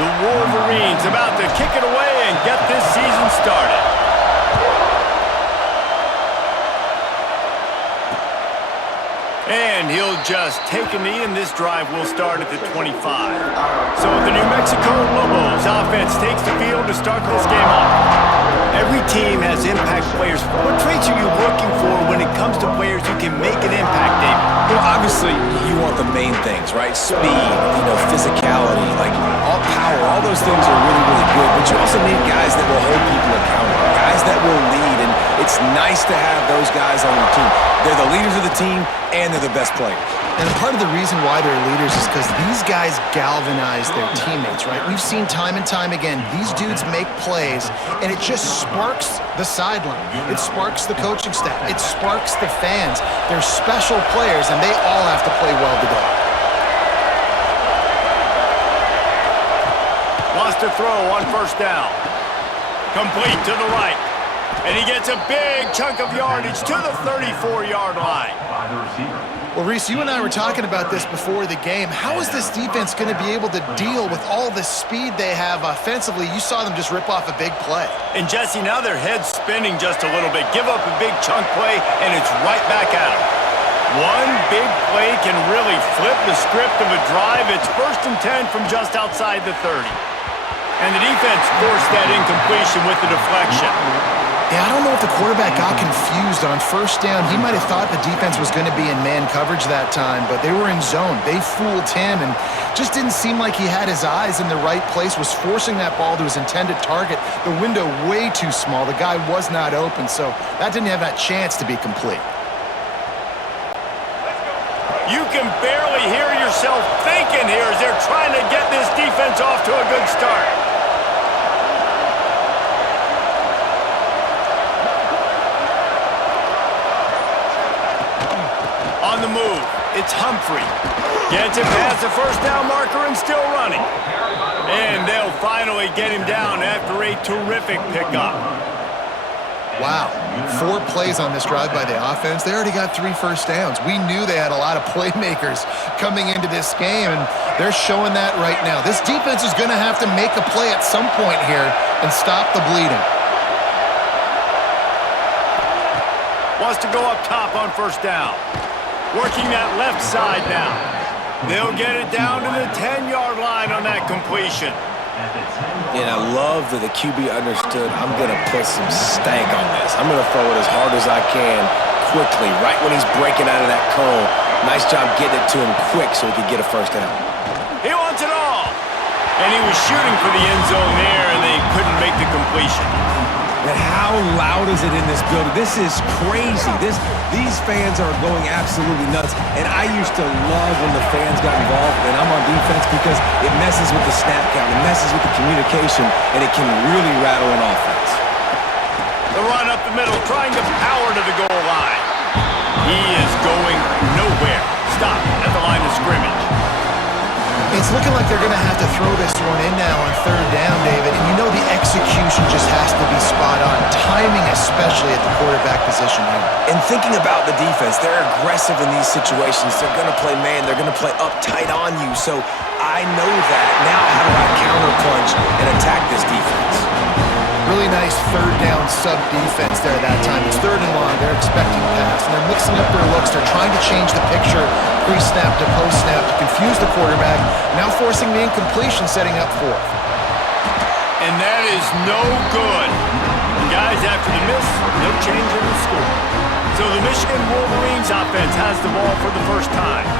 The Wolverines about to kick it away and get this season started. And he'll just take a knee, and this drive will start at the 25. So the New Mexico Lobos offense takes the field to start this game off. Every team has impact players. What traits are you looking for when it comes to players who can make an impact, David? Well, obviously, you want the main things, right? Speed, physicality, like all power, all those things are really, really good. But you also need guys that will hold people accountable, guys that will lead, and it's nice to have those guys on your team. They're the leaders of the team, and they're the best players. And part of the reason why they're leaders is because these guys galvanize their teammates, right? We've seen time and time again, these dudes make plays, and it just sparks the sideline. It sparks the coaching staff. It sparks the fans. They're special players, and they all have to play well today. Wants to throw on first down. Complete to the right. And he gets a big chunk of yardage to the 34-yard line. Well, Reese, you and I were talking about this before the game. How is this defense going to be able to deal with all the speed they have offensively? You saw them just rip off a big play. And, Jesse, now their head's spinning just a little bit. Give up a big chunk play, and it's right back at them. One big play can really flip the script of a drive. It's 1st and 10 from just outside the 30. And the defense forced that incompletion with the deflection. Yeah, I don't know if the quarterback got confused on first down. He might have thought the defense was going to be in man coverage that time, but they were in zone. They fooled him and just didn't seem like he had his eyes in the right place, was forcing that ball to his intended target. The window way too small. The guy was not open, so that didn't have that chance to be complete. You can barely hear yourself thinking here as they're trying to get this defense off to a good start. On the move, it's Humphrey. Gets it past the first down marker and still running. And they'll finally get him down after a terrific pickup. Wow, 4 plays on this drive by the offense. They already got 3 first downs. We knew they had a lot of playmakers coming into this game, and they're showing that right now. This defense is going to have to make a play at some point here and stop the bleeding. Wants to go up top on first down. Working that left side now. They'll get it down to the 10-yard line on that completion. And I love that the QB understood, I'm going to put some stank on this. I'm going to throw it as hard as I can quickly, right when he's breaking out of that cone. Nice job getting it to him quick so he could get a first down. He wants it all. And he was shooting for the end zone there, and they couldn't make the completion. And how loud is it in this building? This is crazy. These fans are going absolutely nuts. And I used to love when the fans got involved, and I'm on defense because it messes with the snap count, it messes with the communication, and it can really rattle an offense. The run up the middle, trying to power to the goal line. He is going nowhere. Stop at the line of scrimmage. It's looking like they're going to have to throw this one in now on 3rd down, David. And you know the execution just has to be spot on. Timing especially at the quarterback position here. And thinking about the defense, they're aggressive in these situations. They're going to play man. They're going to play up tight on you. So I know that. Now how do I counterpunch and attack this defense? Really nice 3rd down sub-defense there that time. It's 3rd and long. They're expecting pass, and they're mixing up their looks. They're trying to change the picture pre-snap to post-snap to confuse the quarterback, now forcing the incompletion, setting up 4th. And that is no good. Guys, after the miss, no change in the score. So the Michigan Wolverines offense has the ball for the first time.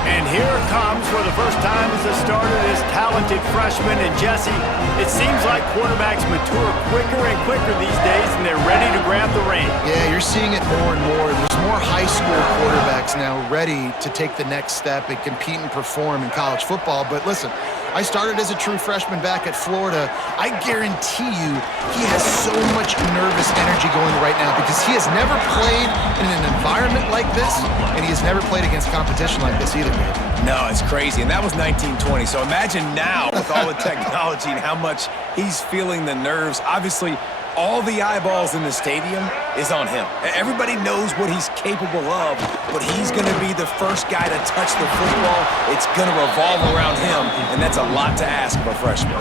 And here comes, for the first time as a starter, this talented freshman. And Jesse, it seems like quarterbacks mature quicker and quicker these days, and they're ready to grab the reins. Yeah, you're seeing it more and more. There's more high school quarterbacks now ready to take the next step and compete and perform in college football. But listen, I started as a true freshman back at Florida. I guarantee you he has so much nervous energy going right now because he has never played in an environment like this, and he has never played against competition like this either, man. No, it's crazy. And that was 1920. So imagine now with all the technology and how much he's feeling the nerves. Obviously, all the eyeballs in the stadium is on him. Everybody knows what he's capable of, but he's going to be the first guy to touch the football. It's going to revolve around him, and that's a lot to ask of a freshman.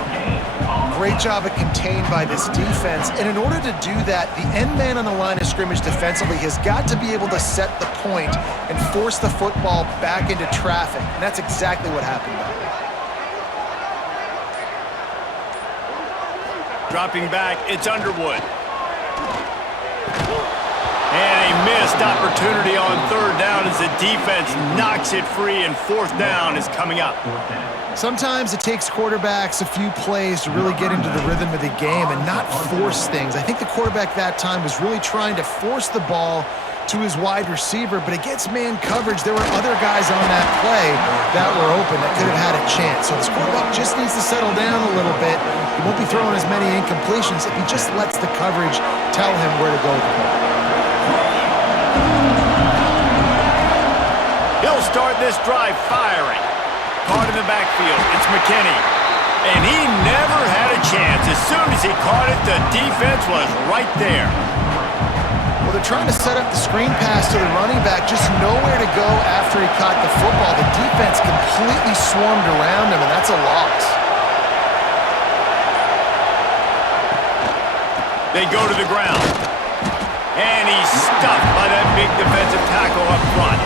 Great job of contained by this defense, and in order to do that, the end man on the line of scrimmage defensively has got to be able to set the point and force the football back into traffic, and that's exactly what happened back there. Dropping back, it's Underwood. And a missed opportunity on third down as the defense knocks it free, and fourth down is coming up. Sometimes it takes quarterbacks a few plays to really get into the rhythm of the game and not force things. I think the quarterback that time was really trying to force the ball to his wide receiver, but against man coverage, there were other guys on that play that were open that could have had a chance. So this quarterback just needs to settle down a little bit. He won't be throwing as many incompletions if he just lets the coverage tell him where to go with the ball. He'll start this drive firing. Caught in the backfield, it's McKinney. And he never had a chance. As soon as he caught it, the defense was right there. Well, they're trying to set up the screen pass to the running back, just nowhere to go after he caught the football. The defense completely swarmed around him, and that's a loss. They go to the ground. And he's stuffed by that big defensive tackle up front.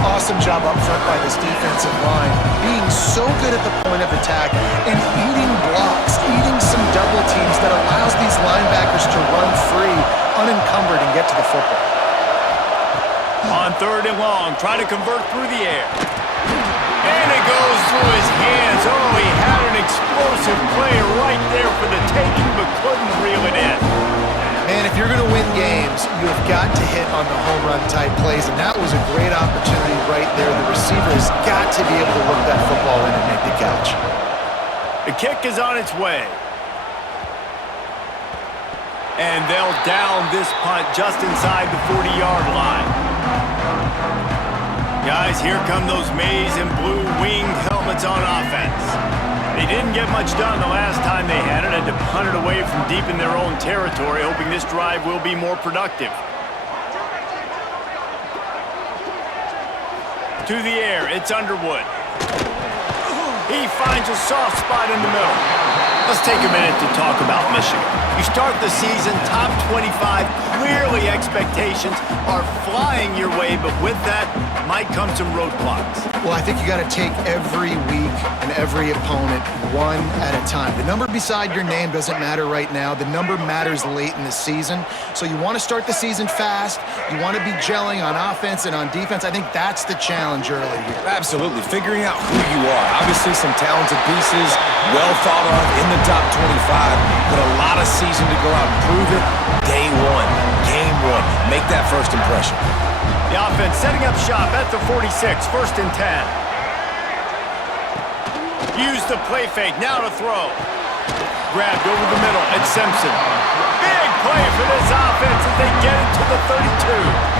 Awesome job up front by this defensive line, being so good at the point of attack and eating blocks, eating some double teams that allows these linebackers to run free, unencumbered, and get to the football. On third and long, try to convert through the air. And it goes through his hands. Oh, he had an explosive play right there for the taking, but couldn't reel it in. Man, if you're going to win games, you have got to hit on the home run type plays, and that was a great opportunity right there. The receiver has got to be able to look that football in and make the catch. The kick is on its way. And they'll down this punt just inside the 40-yard line. Guys, here come those maize and blue winged helmets on offense. They didn't get much done the last time they had it, and to punt it away from deep in their own territory, hoping this drive will be more productive. To the air, it's Underwood. He finds a soft spot in the middle. Let's take a minute to talk about Michigan. You start the season top 25, clearly expectations are flying your way, but with that might come some roadblocks. Well, I think you got to take every week and every opponent one at a time. The number beside your name doesn't matter right now. The number matters late in the season. So you want to start the season fast. You want to be gelling on offense and on defense. I think that's the challenge early here. Absolutely. Figuring out who you are. Obviously some talented pieces, well thought of in the top 25, but a lot of season to go out and prove it. Day one, game one. Make that first impression. The offense setting up shop at the 46, first and 10. Use the play fake, now to throw. Grabbed over the middle, it's Simpson. Big play for this offense as they get it to the 32.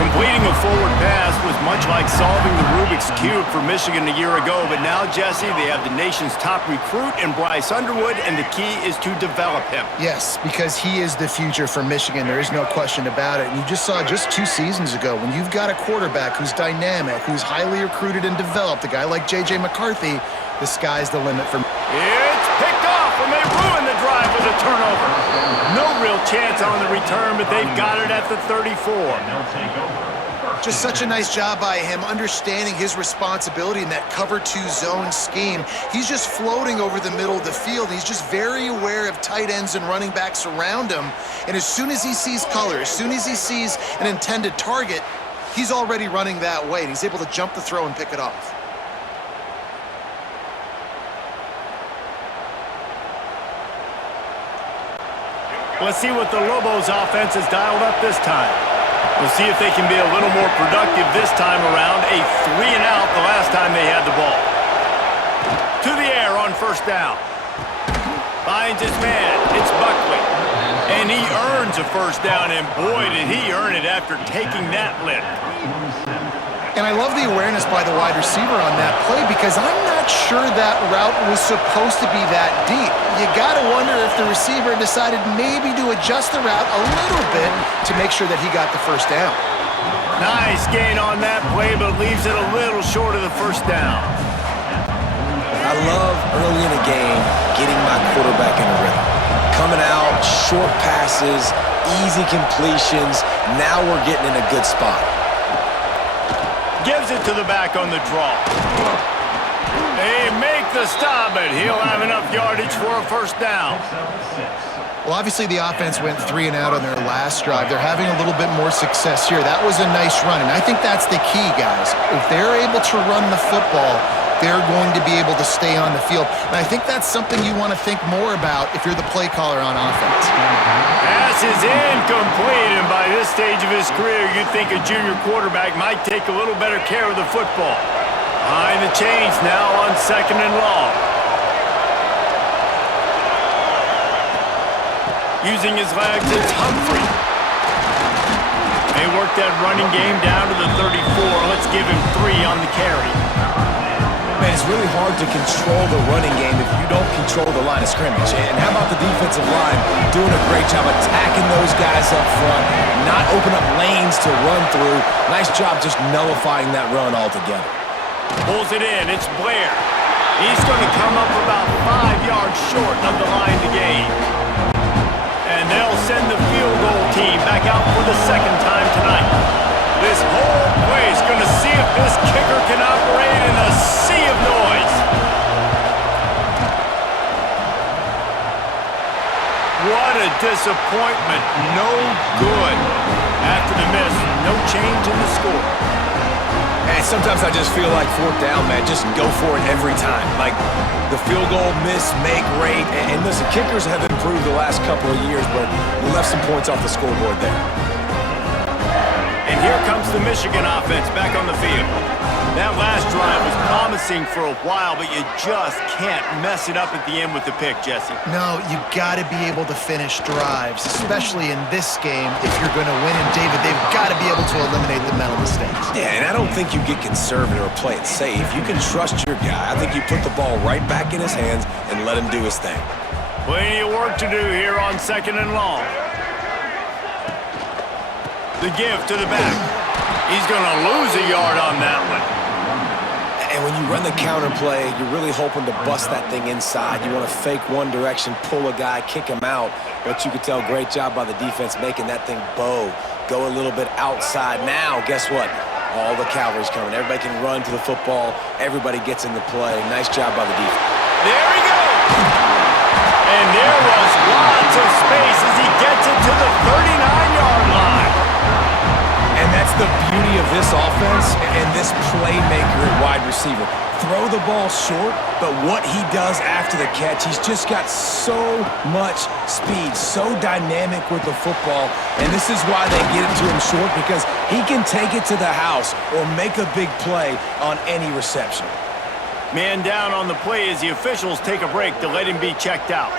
Completing a forward pass was much like solving the Rubik's Cube for Michigan a year ago, but now, Jesse, they have the nation's top recruit in Bryce Underwood, and the key is to develop him. Yes, because he is the future for Michigan. There is no question about it. And you just saw just 2 seasons ago, when you've got a quarterback who's dynamic, who's highly recruited and developed, a guy like J.J. McCarthy, the sky's the limit for him. It's picked off, and they ruin the drive with a turnover. No real chance on the return, but they've got it at the 34. Just such a nice job by him, understanding his responsibility in that cover 2 zone scheme. He's just floating over the middle of the field. He's just very aware of tight ends and running backs around him. And as soon as he sees color, as soon as he sees an intended target, he's already running that way. And he's able to jump the throw and pick it off. Let's see what the Lobos offense has dialed up this time. We'll see if they can be a little more productive this time around. A 3-and-out the last time they had the ball. To the air on first down. Finds his man. It's Buckley. And he earns a first down, and boy, did he earn it after taking that lift. And I love the awareness by the wide receiver on that play, because I'm not not sure that route was supposed to be that deep. You got to wonder if the receiver decided maybe to adjust the route a little bit to make sure that he got the first down. Nice gain on that play, but leaves it a little short of the first down. I love early in a game getting my quarterback in a rhythm. Coming out, short passes, easy completions. Now we're getting in a good spot. Gives it to the back on the draw. They make the stop, but he'll have enough yardage for a first down. Well, obviously the offense went 3 and out on their last drive. They're having a little bit more success here. That was a nice run, and I think that's the key, guys. If they're able to run the football, they're going to be able to stay on the field. And I think that's something you want to think more about if you're the play caller on offense. Pass is incomplete, and by this stage of his career, you'd think a junior quarterback might take a little better care of the football. Behind the chains now on 2nd and long. Using his legs, it's Humphrey. They work that running game down to the 34. Let's give him 3 on the carry. Man, it's really hard to control the running game if you don't control the line of scrimmage. And how about the defensive line doing a great job attacking those guys up front, not open up lanes to run through. Nice job just nullifying that run altogether. Pulls it in. It's Blair. He's going to come up about 5 yards short of the line to gain. And they'll send the field goal team back out for the 2nd time tonight. This whole place is going to see if this kicker can operate in a sea of noise. What a disappointment. No good. After the miss, no change in the score. And sometimes I just feel like 4th down, man, just go for it every time. Like the field goal miss, make rate. And listen, kickers have improved the last couple of years, but we left some points off the scoreboard there. And here comes the Michigan offense back on the field. That last drive was promising for a while, but you just can't mess it up at the end with the pick, Jesse. No, you got to be able to finish drives, especially in this game. If you're going to win, and David, they've got to be able to eliminate the mental mistakes. Yeah, and I don't think you get conservative or play it safe. You can trust your guy. I think you put the ball right back in his hands and let him do his thing. Plenty of work to do here on 2nd and long. The give to the back. He's going to lose a yard on that one. And when you run the counter play, you're really hoping to bust that thing inside. You want to fake one direction, pull a guy, kick him out. But you could tell, great job by the defense making that thing bow, go a little bit outside. Now, guess what? All the cavalry's coming. Everybody can run to the football. Everybody gets in the play. Nice job by the defense. There he goes. And there was lots of space as he gets it to the 39-yard line. And that's the beauty of this offense and this playmaker at wide receiver. Throw the ball short, but what he does after the catch, he's just got so much speed, so dynamic with the football. And this is why they get it to him short, because he can take it to the house or make a big play on any reception. Man down on the play as the officials take a break to let him be checked out.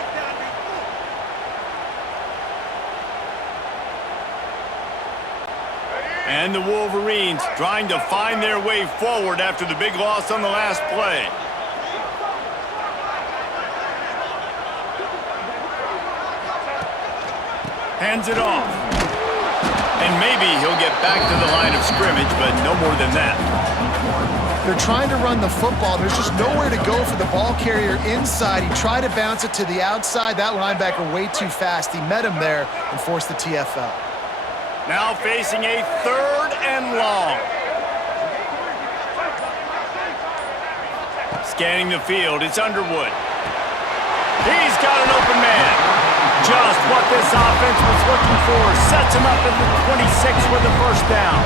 And the Wolverines trying to find their way forward after the big loss on the last play. Hands it off. And maybe he'll get back to the line of scrimmage, but no more than that. They're trying to run the football. There's just nowhere to go for the ball carrier inside. He tried to bounce it to the outside. That linebacker way too fast. He met him there and forced the TFL. Now facing a 3rd and long. Scanning the field, it's Underwood. He's got an open man. Just what this offense was looking for. Sets him up at the 26 for the first down.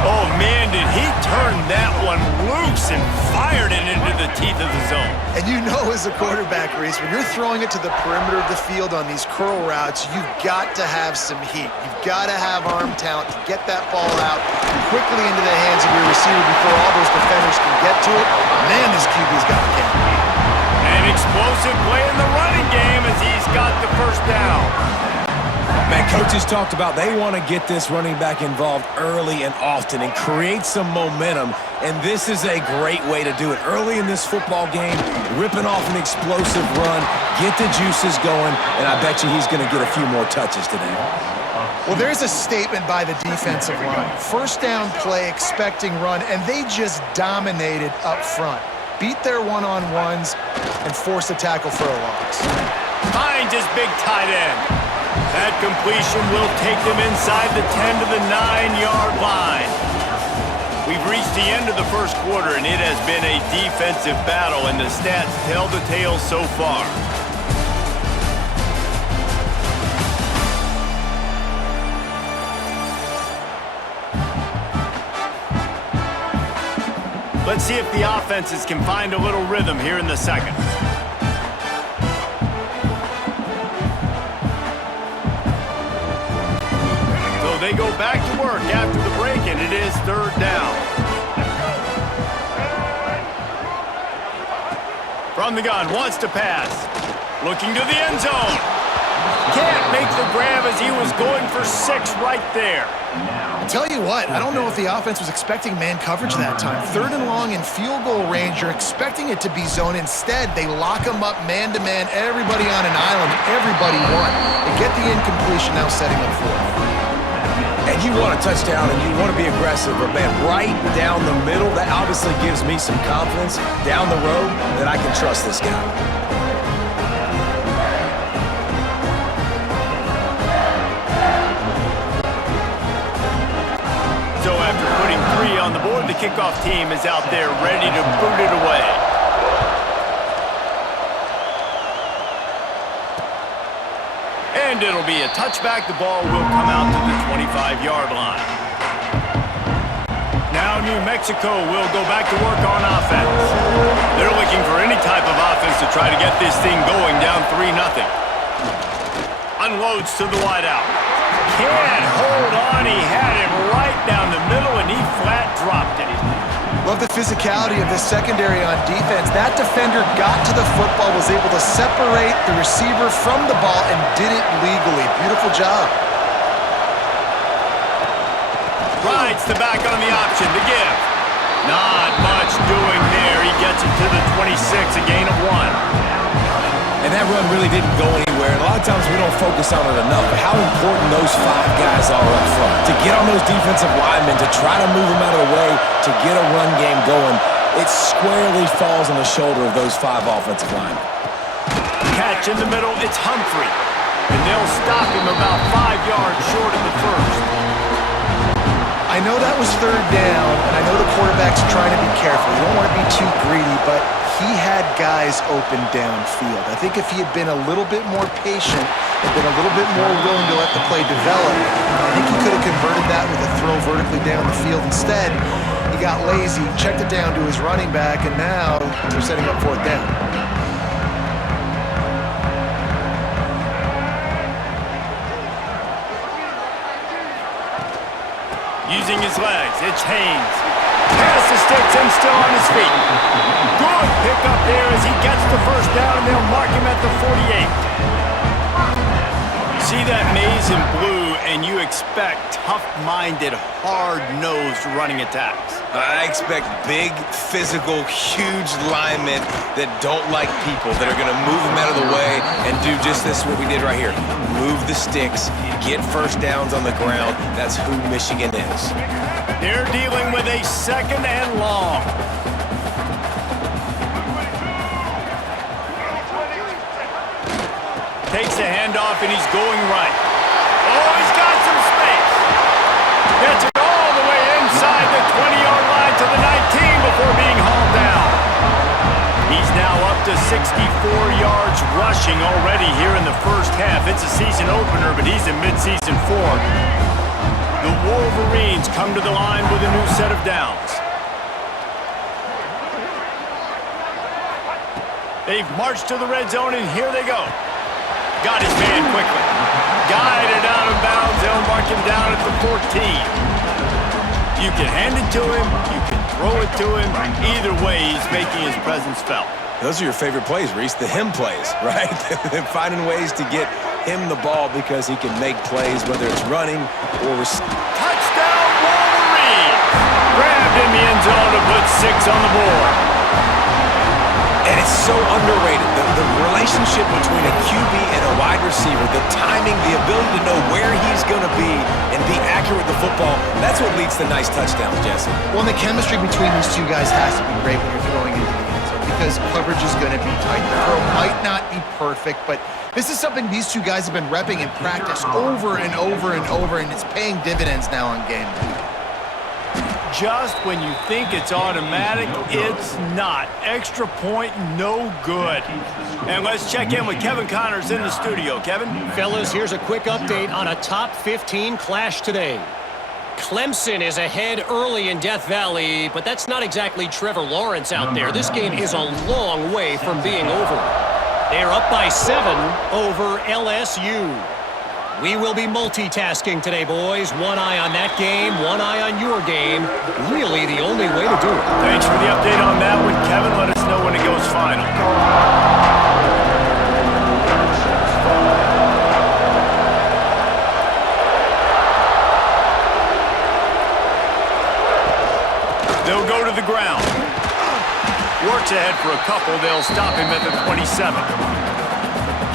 Oh, man, did he turn that one loose and fired it into the teeth of the zone. And you know as a quarterback, Reese, when you're throwing it to the perimeter of the field on these curl routes, you've got to have some heat. You've got to have arm talent to get that ball out quickly into the hands of your receiver before all those defenders can get to it. Man, this QB's got the camera. An explosive play in the running game as he's got the first down. Man, coaches talked about they want to get this running back involved early and often and create some momentum, and this is a great way to do it. Early in this football game, ripping off an explosive run, get the juices going, and I bet you he's going to get a few more touches today. Well, there's a statement by the defensive line. First down play, expecting run, and they just dominated up front. Beat their one-on-ones and forced a tackle for a loss. Finds his big tight end. That completion will take them inside the 10 to the 9-yard line. We've reached the end of the first quarter, and it has been a defensive battle, and the stats tell the tale so far. Let's see if the offenses can find a little rhythm here in the second. So they go back to work after the break, and it is third down. From the gun, wants to pass. Looking to the end zone. Can't make the grab as he was going for 6 right there. Tell you what, I don't know if the offense was expecting man coverage that time. Third and long in field goal range, you're expecting it to be zone. Instead, they lock them up man-to-man, everybody on an island, everybody won. They get the incompletion, now setting up fourth. And you want a touchdown and you want to be aggressive, but man, right down the middle, that obviously gives me some confidence down the road that I can trust this guy. So after putting 3 on the board, the kickoff team is out there ready to boot it away. And it'll be a touchback. The ball will come out to the 25-yard line. Now New Mexico will go back to work on offense. They're looking for any type of offense to try to get this thing going down 3-0. Unloads to the wideout. Can't hold on. He had it right down the middle, and he flat dropped it. Love the physicality of this secondary on defense. That defender got to the football, was able to separate the receiver from the ball, and did it legally. Beautiful job. Rides the back on the option to give. Not much doing there. He gets it to the 26, a gain of 1. And that run really didn't go anywhere. A lot of times we don't focus on it enough, but how important those 5 guys are up front. To get on those defensive linemen, to try to move them out of the way, to get a run game going, it squarely falls on the shoulder of those 5 offensive linemen. Catch in the middle, it's Humphrey. And they'll stop him about 5 yards short of the first. I know that was third down, and I know the quarterback's trying to be careful. You don't want to be too greedy, but he had guys open downfield. I think if he had been a little bit more patient and been a little bit more willing to let the play develop, I think he could have converted that with a throw vertically down the field. Instead, he got lazy, checked it down to his running back, and now they're setting up fourth down. Using his legs, it's Haynes. Pass the sticks and still on his feet. Good pick up there as he gets the first down, and they'll mark him at the 48. See that maze in blue, and you expect tough-minded, hard-nosed running attacks. I expect big, physical, huge linemen that don't like people, that are going to move them out of the way and do just this, what we did right here. Move the sticks, get first downs on the ground. That's who Michigan is. They're dealing with a second and long. Takes the handoff, and he's going right. Oh, he's got some space. Gets it all the way inside the 20-yard line to the 19 before being hauled down. He's now up to 64 yards rushing already here in the first half. It's a season opener, but he's in mid-season form. The Wolverines come to the line with a new set of downs. They've marched to the red zone, and here they go. Got his man quickly. Guided out of bounds. They'll mark him down at the 14. You can hand it to him. You can throw it to him. Either way, he's making his presence felt. Those are your favorite plays, Reese, the him plays, right? Finding ways to get him the ball because he can make plays, whether it's running or touchdown Wolverines! Grabbed in the end zone to put 6 on the board. And it's so underrated. The relationship between a QB and a wide receiver, the timing, the ability to know where he's going to be and be accurate with the football, that's what leads to nice touchdowns, Jesse. Well, the chemistry between these two guys has to be great when you're throwing into the end zone because coverage is going to be tight. The throw might not be perfect, but this is something these two guys have been repping in practice over and over and over, and it's paying dividends now on game day. Just when you think it's automatic, it's not. Extra point, no good. And let's check in with Kevin Connors in the studio. Kevin? Fellas, here's a quick update on a top 15 clash today. Clemson is ahead early in Death Valley, but that's not exactly Trevor Lawrence out there. This game is a long way from being over. They're up by 7 over LSU. We will be multitasking today, boys. One eye on that game, one eye on your game. Really the only way to do it. Thanks for the update on that one, Kevin. Let us know when it goes final. They'll go to the ground. Works ahead for a couple. They'll stop him at the 27.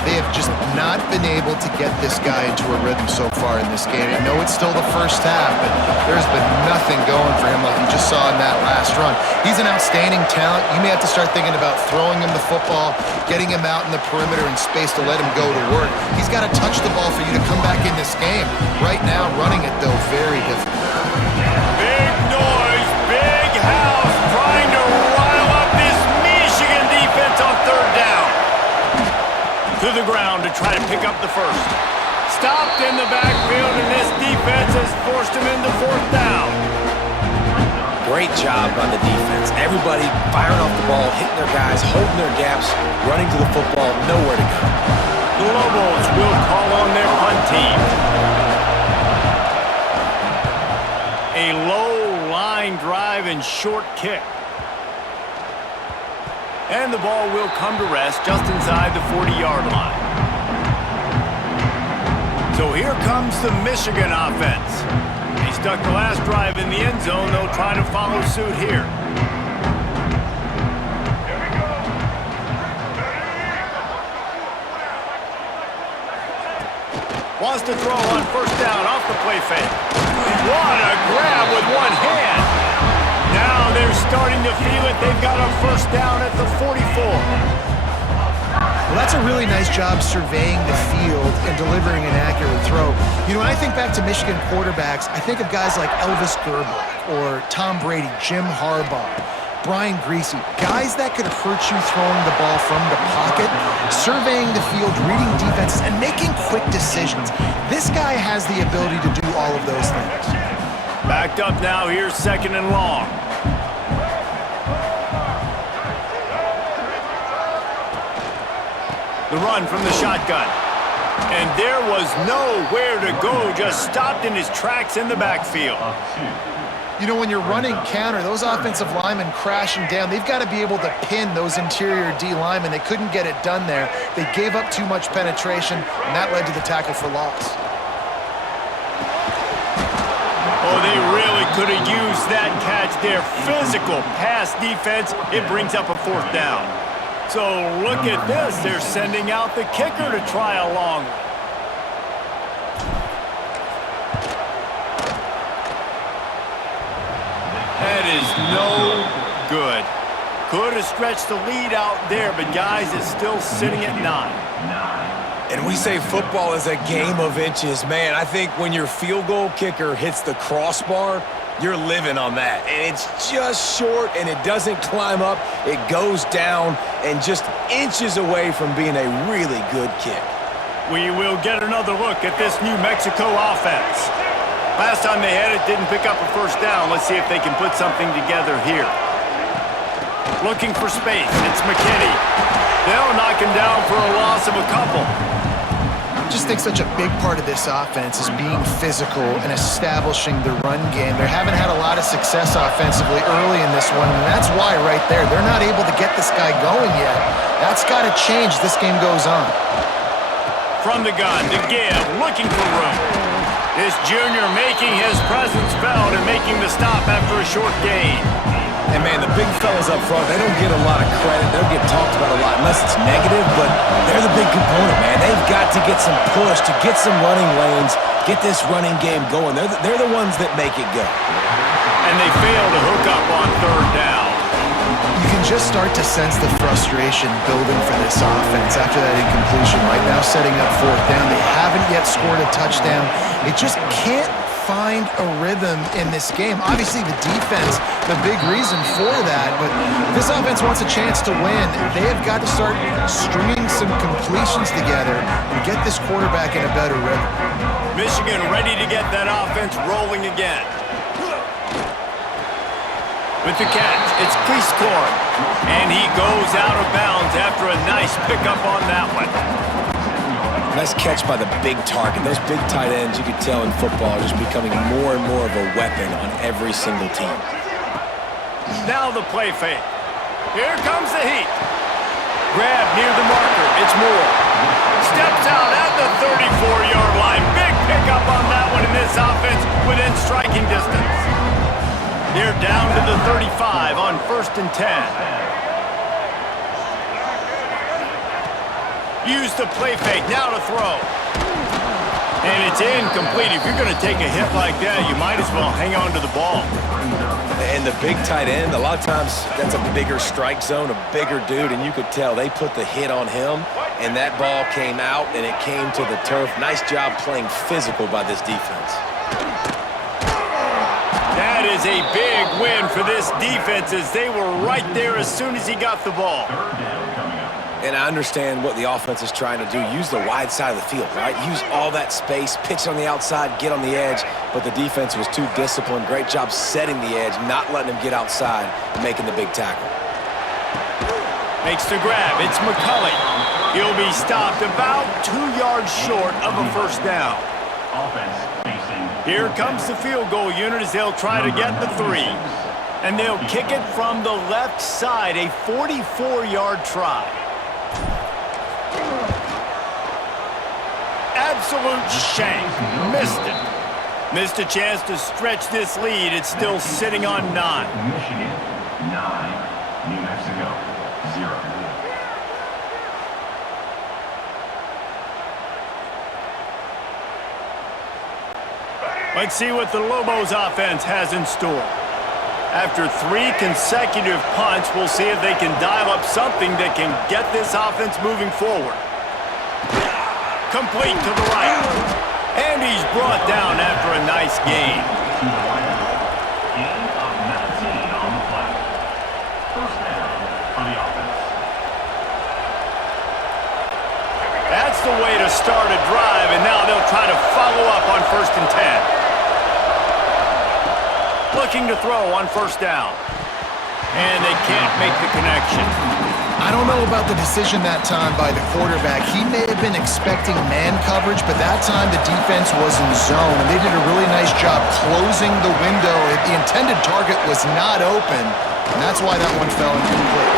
They have just not been able to get this guy into a rhythm so far in this game. I know it's still the first half, but there's been nothing going for him like you just saw in that last run. He's an outstanding talent. You may have to start thinking about throwing him the football, getting him out in the perimeter in space to let him go to work. He's got to touch the ball for you to come back in this game. Right now, running it, though, very difficult. Big noise, big house, trying to rile up this Michigan defense on 3rd down. To the ground to try to pick up the first. Stopped in the backfield, and this defense has forced him into 4th down. Great job on the defense. Everybody firing off the ball, hitting their guys, holding their gaps, running to the football, nowhere to go. The Lobos will call on their punt team. A low line drive and short kick. And the ball will come to rest just inside the 40-yard line. So here comes the Michigan offense. They stuck the last drive in the end zone. They'll try to follow suit here. Wants to throw on 1st down off the play fake. What a grab with one hand. Now they're starting to feel it. They've got a 1st down at the 44. Well, that's a really nice job surveying the field and delivering an accurate throw. You know, when I think back to Michigan quarterbacks, I think of guys like Elvis Gerbach or Tom Brady, Jim Harbaugh, Brian Griese, guys that could hurt you throwing the ball from the pocket, surveying the field, reading defenses, and making quick decisions. This guy has the ability to do all of those things. Backed up now, here's 2nd and long. The run from the shotgun. And there was nowhere to go, just stopped in his tracks in the backfield. You know, when you're running counter, those offensive linemen crashing down, they've got to be able to pin those interior D linemen. They couldn't get it done there. They gave up too much penetration, and that led to the tackle for loss. Oh, they really could have used that catch there. Physical pass defense, it brings up a 4th down. So look at this. They're sending out the kicker to try a long one. That is no good. Could have stretched the lead out there, but guys, it's still sitting at 9. And we say football is a game of inches. Man, I think when your field goal kicker hits the crossbar, you're living on that. And it's just short, and it doesn't climb up. It goes down and just inches away from being a really good kick. We will get another look at this New Mexico offense. Last time they had it, didn't pick up a 1st down. Let's see if they can put something together here. Looking for space. It's McKinney. They'll knock him down for a loss of a couple. I just think such a big part of this offense is being physical and establishing the run game. They haven't had a lot of success offensively early in this one, and that's why right there, they're not able to get this guy going yet. That's got to change as this game goes on. from the gun to give, looking for room. This junior making his presence felt and making the stop after a short gain. And, man, the big fellas up front, they don't get a lot of credit. They don't get talked about a lot unless it's negative, but they're the big component, man. They've got to get some push, to get some running lanes, get this running game going. They're the ones that make it go. And they fail to hook up on third down. You can just start to sense the frustration building for this offense after that incompletion. Right now, setting up fourth down. They haven't yet scored a touchdown. It just can't find a rhythm in this game. Obviously, the defense, the big reason for that, but if this offense wants a chance to win, they have got to start stringing some completions together and get this quarterback in a better rhythm. Michigan ready to get that offense rolling again. With the catch, it's Cleescore, and he goes out of bounds after a nice pickup on that one. Nice catch by the big target. Those big tight ends, you could tell in football, are just becoming more and more of a weapon on every single team. Now the play fake. Here comes the heat. Grab near the marker. It's Moore. Steps out at the 34-yard line. Big pickup on that one in this offense within striking distance. They're down to the 35 on 1st and 10. Use the play fake, now to throw. And it's incomplete. If you're going to take a hit like that, you might as well hang on to the ball. And the big tight end, a lot of times that's a bigger strike zone, a bigger dude, and you could tell they put the hit on him, and that ball came out, and it came to the turf. Nice job playing physical by this defense. That is a big win for this defense as they were right there as soon as he got the ball. And I understand what the offense is trying to do. Use the wide side of the field, right? Use all that space, pitch on the outside, get on the edge. But the defense was too disciplined. Great job setting the edge, not letting him get outside, and making the big tackle. Makes the grab. It's McCulley. He'll be stopped about 2 yards short of a first down. Here comes the field goal unit as they'll try to get the 3. And they'll kick it from the left side, a 44-yard try. Absolute shank. Missed it. Missed a chance to stretch this lead. It's still sitting on 9. Michigan, 9. New Mexico, 0. Let's see what the Lobos offense has in store. After 3 consecutive punts, we'll see if they can dial up something that can get this offense moving forward. Complete to the right. And he's brought down after a nice gain. Gain of 19 on the play. First down for the offense. That's the way to start a drive, and now they'll try to follow up on 1st and 10. Looking to throw on 1st down. And they can't make the connection. I don't know about the decision that time by the quarterback. He may have been expecting man coverage, but that time the defense was in zone, and they did a really nice job closing the window. The intended target was not open, and that's why that one fell incomplete.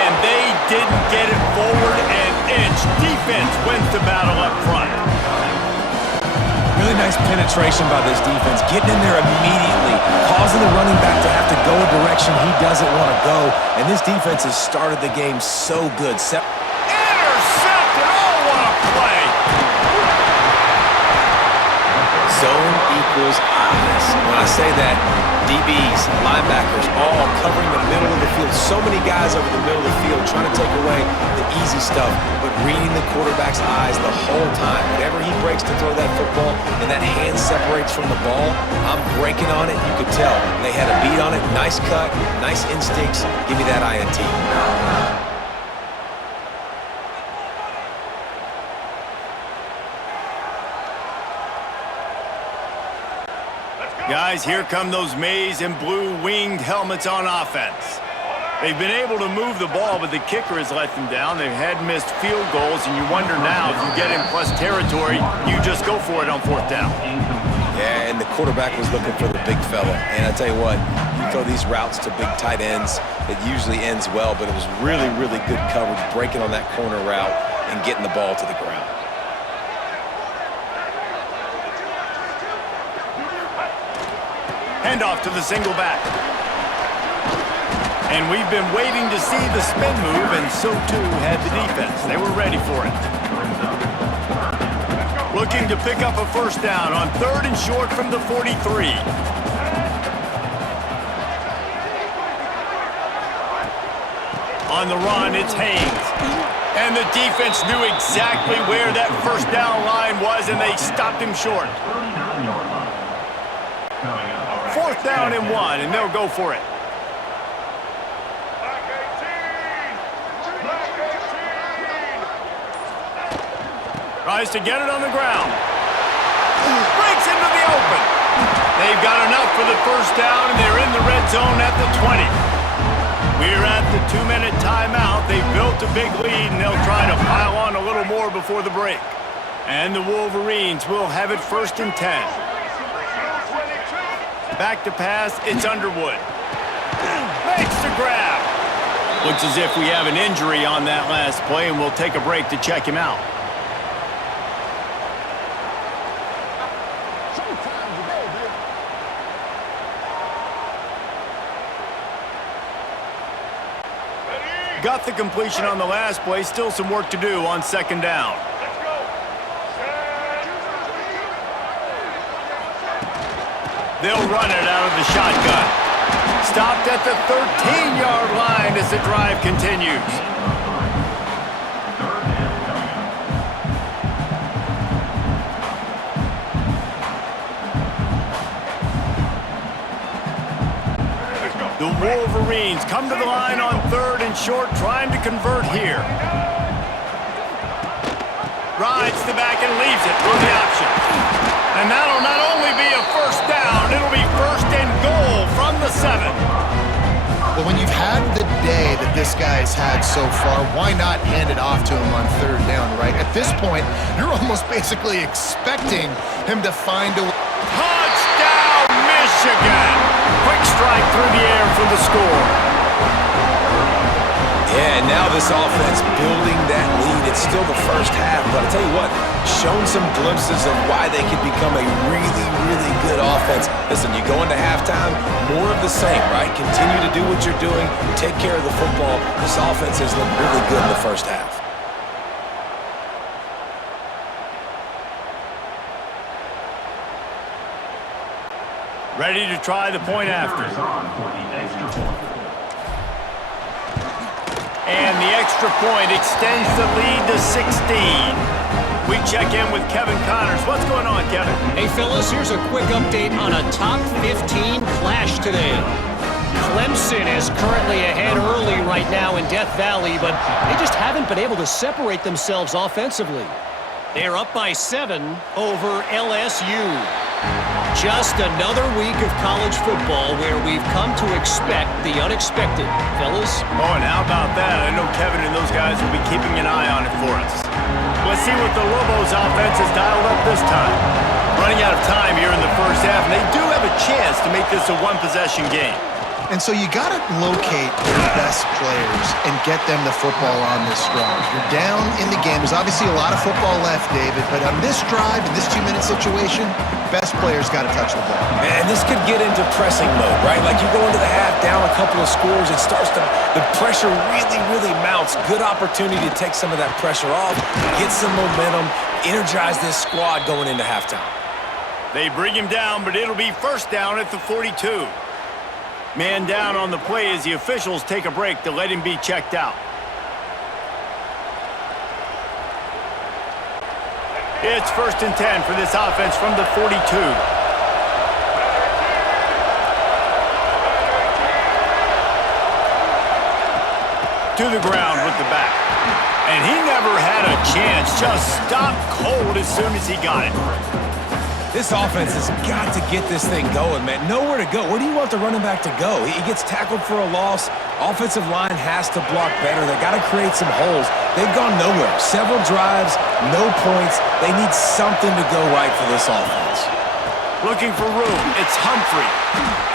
And they didn't get it forward an inch. Defense wins the battle up front. Really nice penetration by this defense, getting in there immediately, causing the running back to have to go a direction he doesn't want to go. And this defense has started the game so good. Intercepted! Oh, what a play! Zone equals eyes. When I say that, DBs, linebackers, all covering the middle of the field. So many guys over the middle of the field trying to take away the easy stuff, but reading the quarterback's eyes the whole time. Whenever he breaks to throw that football and that hand separates from the ball, I'm breaking on it. You could tell they had a beat on it. Nice cut, nice instincts. Give me that INT. Guys, here come those maize and blue winged helmets on offense. They've been able to move the ball, but the kicker has let them down. They've had missed field goals, and you wonder now if you get in plus territory, you just go for it on 4th down. Yeah, and the quarterback was looking for the big fella. And I tell you what, you throw these routes to big tight ends, it usually ends well, but it was really, really good coverage, breaking on that corner route and getting the ball to the ground. Handoff to the single back. And we've been waiting to see the spin move, and so too had the defense. They were ready for it. Looking to pick up a first down on 3rd and short from the 43. On the run, it's Haynes. And the defense knew exactly where that first down line was, and they stopped him short. 4th down and 1, and they'll go for it. Tries to get it on the ground. Breaks into the open. They've got enough for the first down, and they're in the red zone at the 20. We're at the 2-minute timeout. They've built a big lead, and they'll try to pile on a little more before the break. And the Wolverines will have it 1st and 10. Back to pass, it's Underwood. Makes the grab. Looks as if we have an injury on that last play, and we'll take a break to check him out. Got the completion on the last play. Still some work to do on 2nd down. They'll run it out of the shotgun. Stopped at the 13-yard line as the drive continues. The Wolverines come to the line on 3rd and short, trying to convert here. Rides the back and leaves it on the option. And that'll not only be a first down, it'll be 1st and goal from the 7. Well, when you've had the day that this guy's had so far, why not hand it off to him on 3rd down, right? At this point, you're almost basically expecting him to find a... Touchdown, Michigan! Quick strike through the air for the score. Yeah, and now this offense building that lead. It's still the first half, but I'll tell you what, shown some glimpses of why they could become a really, really good offense. Listen, you go into halftime, more of the same, right? Continue to do what you're doing, take care of the football. This offense has looked really good in the first half. Ready to try the point after. And the extra point extends the lead to 16. We check in with Kevin Connors. What's going on, Kevin? Hey, fellas, here's a quick update on a top 15 clash today. Clemson is currently ahead early right now in Death Valley, but they just haven't been able to separate themselves offensively. They're up by 7 over LSU. Just another week of college football where we've come to expect the unexpected. Fellas? Oh, and how about that? I know Kevin and those guys will be keeping an eye on it for us. Let's see what the Lobos offense has dialed up this time. Running out of time here in the first half, and they do have a chance to make this a one-possession game. And so you got to locate your best players and get them the football on this drive. You're down in the game. There's obviously a lot of football left, David, but on this drive, in this 2-minute situation, best players got to touch the ball. And this could get into pressing mode, right? Like you go into the half, down a couple of scores, it starts to, the pressure really, really mounts. Good opportunity to take some of that pressure off, get some momentum, energize this squad going into halftime. They bring him down, but it'll be 1st down at the 42. Man down on the play as the officials take a break to let him be checked out. It's 1st and 10 for this offense from the 42. To the ground with the back. And he never had a chance. Just stopped cold as soon as he got it. This offense has got to get this thing going, man. Nowhere to go. Where do you want the running back to go? He gets tackled for a loss. Offensive line has to block better. They got to create some holes. They've gone nowhere. Several drives, no points. They need something to go right for this offense. Looking for room. It's Humphrey.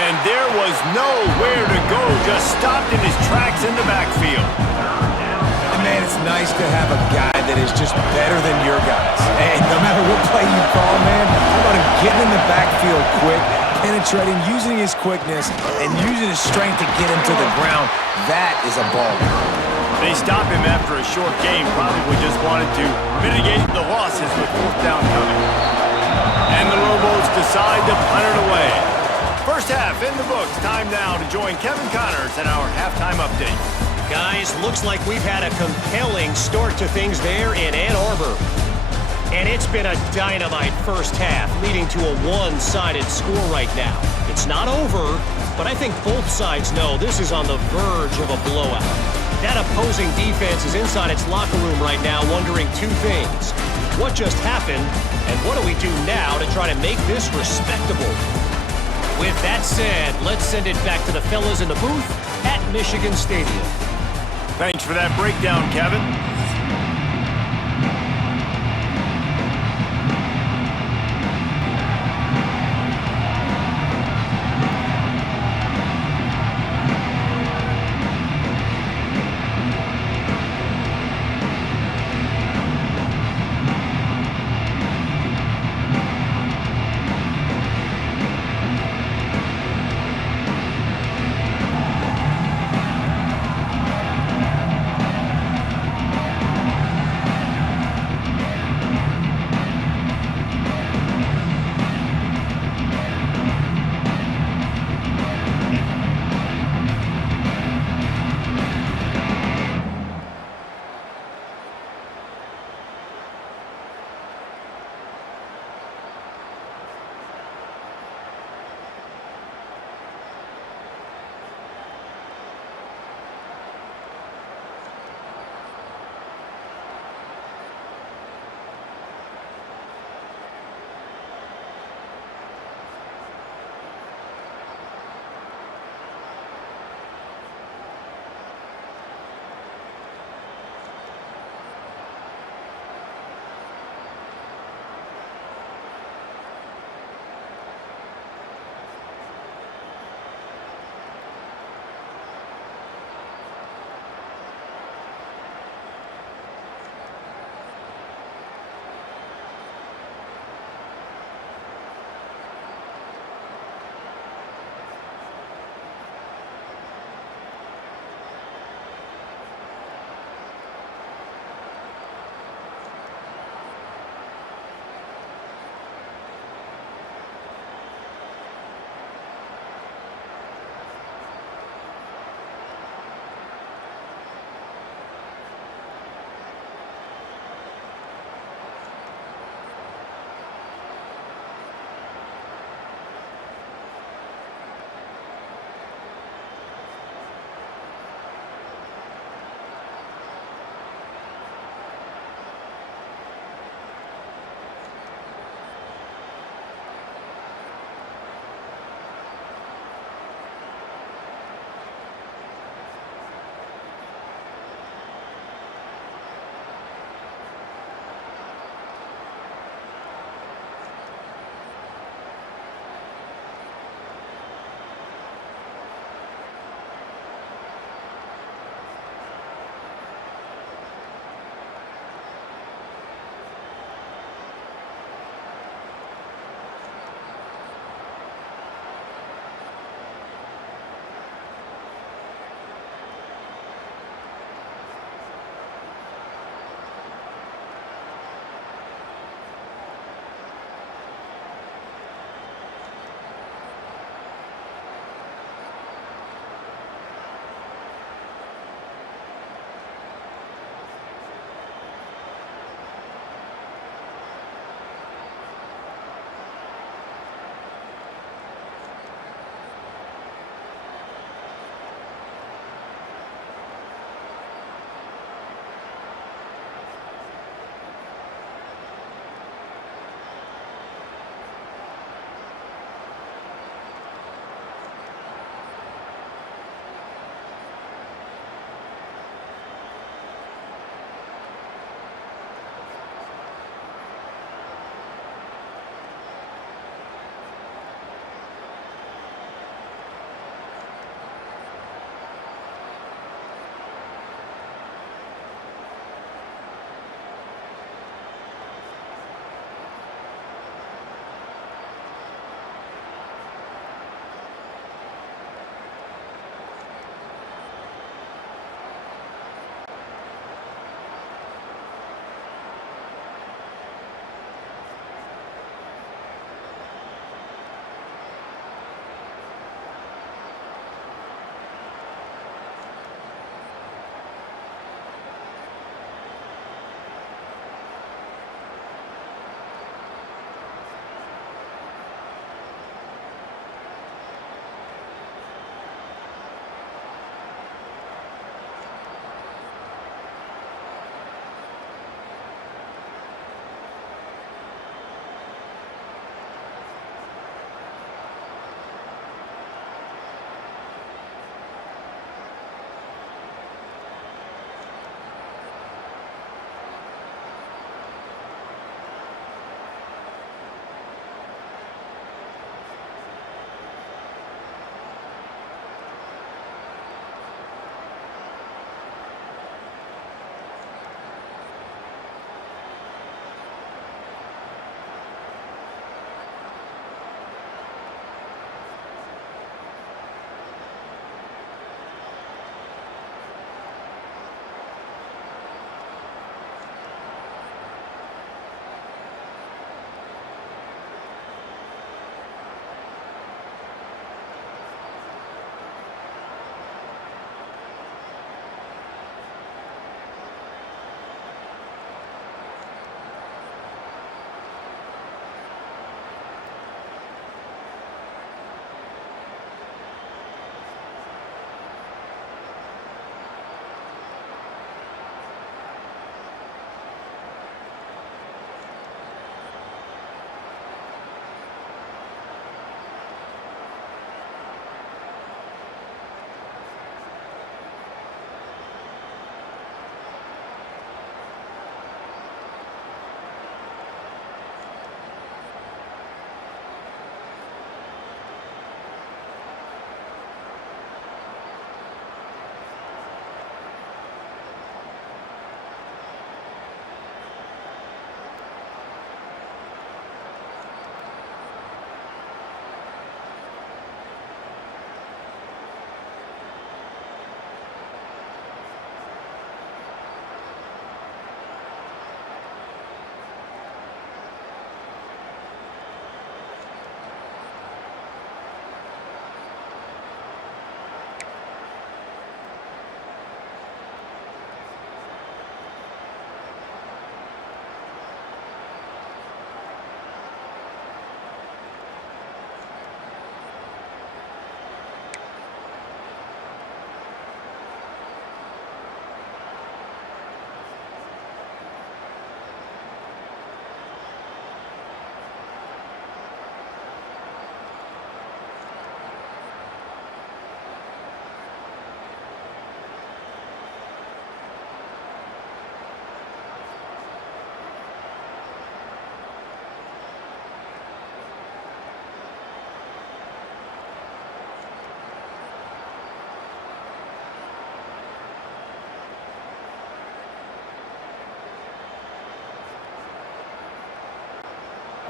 And there was nowhere to go. Just stopped in his tracks in the backfield. Man, it's nice to have a guy that is just better than your guys. And no matter what play you call, man, how about him getting in the backfield quick, penetrating, using his quickness, and using his strength to get him to the ground. That is a ball. They stop him after a short game. Probably just wanted to mitigate the losses with fourth down coming. And the Lobos decide to punt it away. First half in the books. Time now to join Kevin Connors in our halftime update. Guys, looks like we've had a compelling start to things there in Ann Arbor. And it's been a dynamite first half, leading to a one-sided score right now. It's not over, but I think both sides know this is on the verge of a blowout. That opposing defense is inside its locker room right now wondering two things. What just happened, and what do we do now to try to make this respectable? With that said, let's send it back to the fellas in the booth at Michigan Stadium. Thanks for that breakdown, Kevin.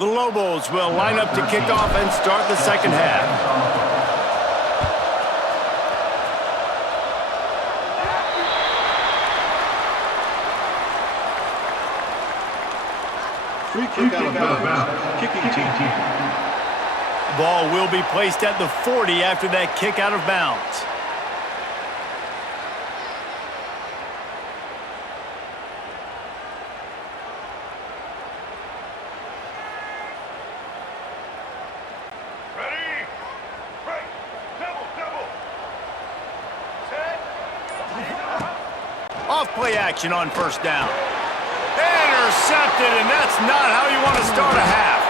The Lobos will line up to kick off and start the second half. Free kick out of bounds. Kicking team. The ball will be placed at the 40 after that kick out of bounds. Off-play action on first down. Intercepted, and that's not how you want to start a half.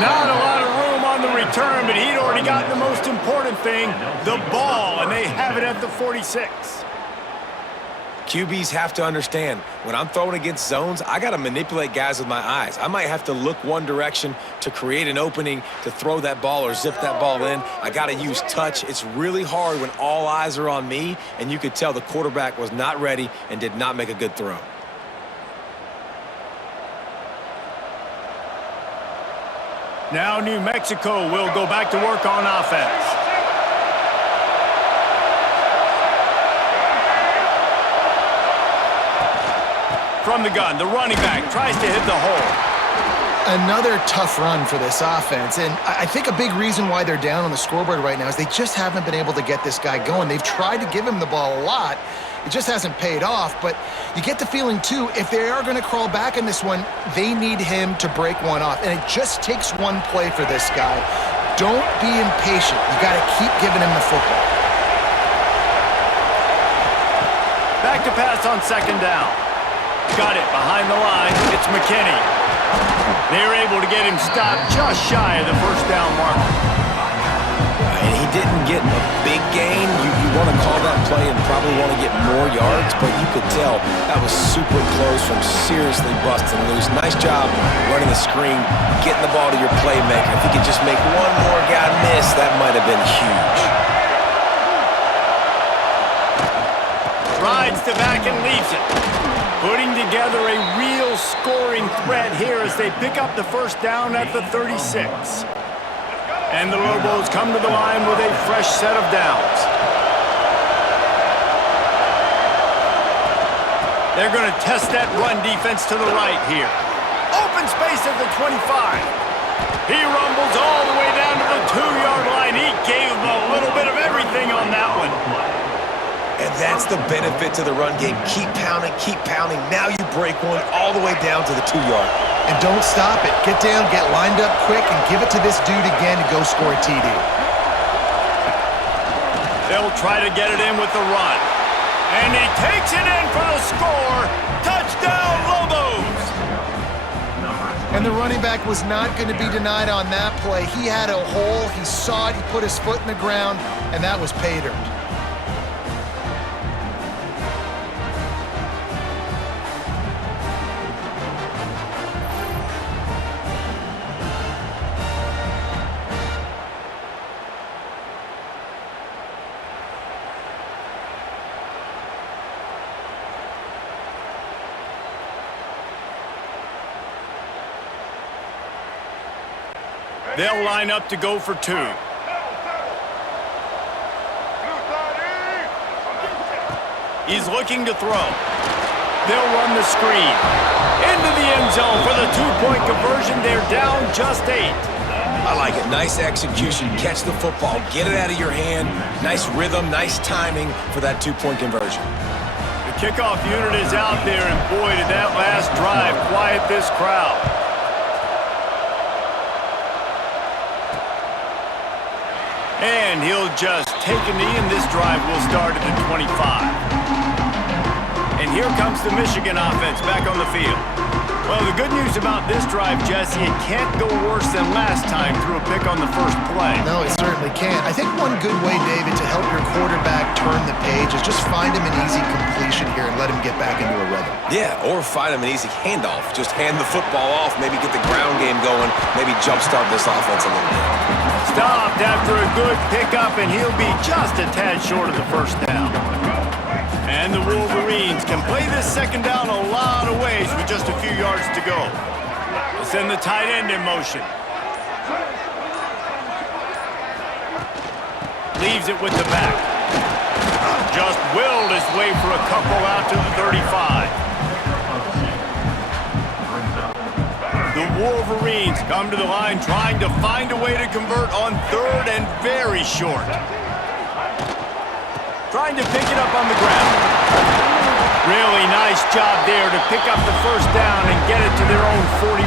Not a lot of room on the return, but he'd already gotten the most important thing, the ball, and they have it at the 46. QBs have to understand, when I'm throwing against zones, I got to manipulate guys with my eyes. I might have to look one direction to create an opening to throw that ball or zip that ball in. I got to use touch. It's really hard when all eyes are on me, and you could tell the quarterback was not ready and did not make a good throw. Now New Mexico will go back to work on offense. From the gun, the running back tries to hit the hole. Another tough run for this offense, and I think a big reason why they're down on the scoreboard right now is they just haven't been able to get this guy going. They've tried to give him the ball a lot. It just hasn't paid off, but you get the feeling, too, if they are going to crawl back in this one, they need him to break one off, and it just takes one play for this guy. Don't be impatient. You got to keep giving him the football. Back to pass on second down. Got it behind the line. It's McKinney. They're able to get him stopped just shy of the first down marker. And he didn't get a big gain. You want to call that play and probably want to get more yards, but you could tell that was super close from seriously busting loose. Nice job running the screen, getting the ball to your playmaker. If he could just make one more guy miss, that might have been huge. Rides the back and leaves it. Putting together a real scoring threat here as they pick up the first down at the 36. And the Lobos come to the line with a fresh set of downs. They're going to test that run defense to the right here. Open space at the 25. He rumbles all the way down to the 2-yard line. He gave them a little bit of everything on that one. And that's the benefit to the run game. Keep pounding, keep pounding. Now you break one all the way down to the 2-yard. And don't stop it. Get down, get lined up quick, and give it to this dude again to go score a TD. They'll try to get it in with the run. And he takes it in for the score. Touchdown, Lobos! And the running back was not going to be denied on that play. He had a hole. He saw it. He put his foot in the ground, and that was pay dirt. They'll line up to go for two. He's looking to throw. They'll run the screen. Into the end zone for the two-point conversion. They're down just 8. I like it. Nice execution. Catch the football. Get it out of your hand. Nice rhythm, nice timing for that two-point conversion. The kickoff unit is out there, and boy, did that last drive quiet this crowd. And he'll just take a knee, and this drive will start at the 25. And here comes the Michigan offense back on the field. Well, the good news about this drive, Jesse, it can't go worse than last time through a pick on the first play. No, it certainly can't. I think one good way, David, to help your quarterback turn the page is just find him an easy completion here and let him get back into a rhythm. Yeah, or find him an easy handoff. Just hand the football off, maybe get the ground game going, maybe jumpstart this offense a little bit. Stopped after a good pickup, and he'll be just a tad short of the first down. And the Wolverines can play this second down a lot of ways with just a few yards to go. The Send the tight end in motion. Leaves it with the back. Just willed his way for a couple out to the 35. The Wolverines come to the line trying to find a way to convert on third and very short. Trying to pick it up on the ground. Really nice job there to pick up the first down and get it to their own 41.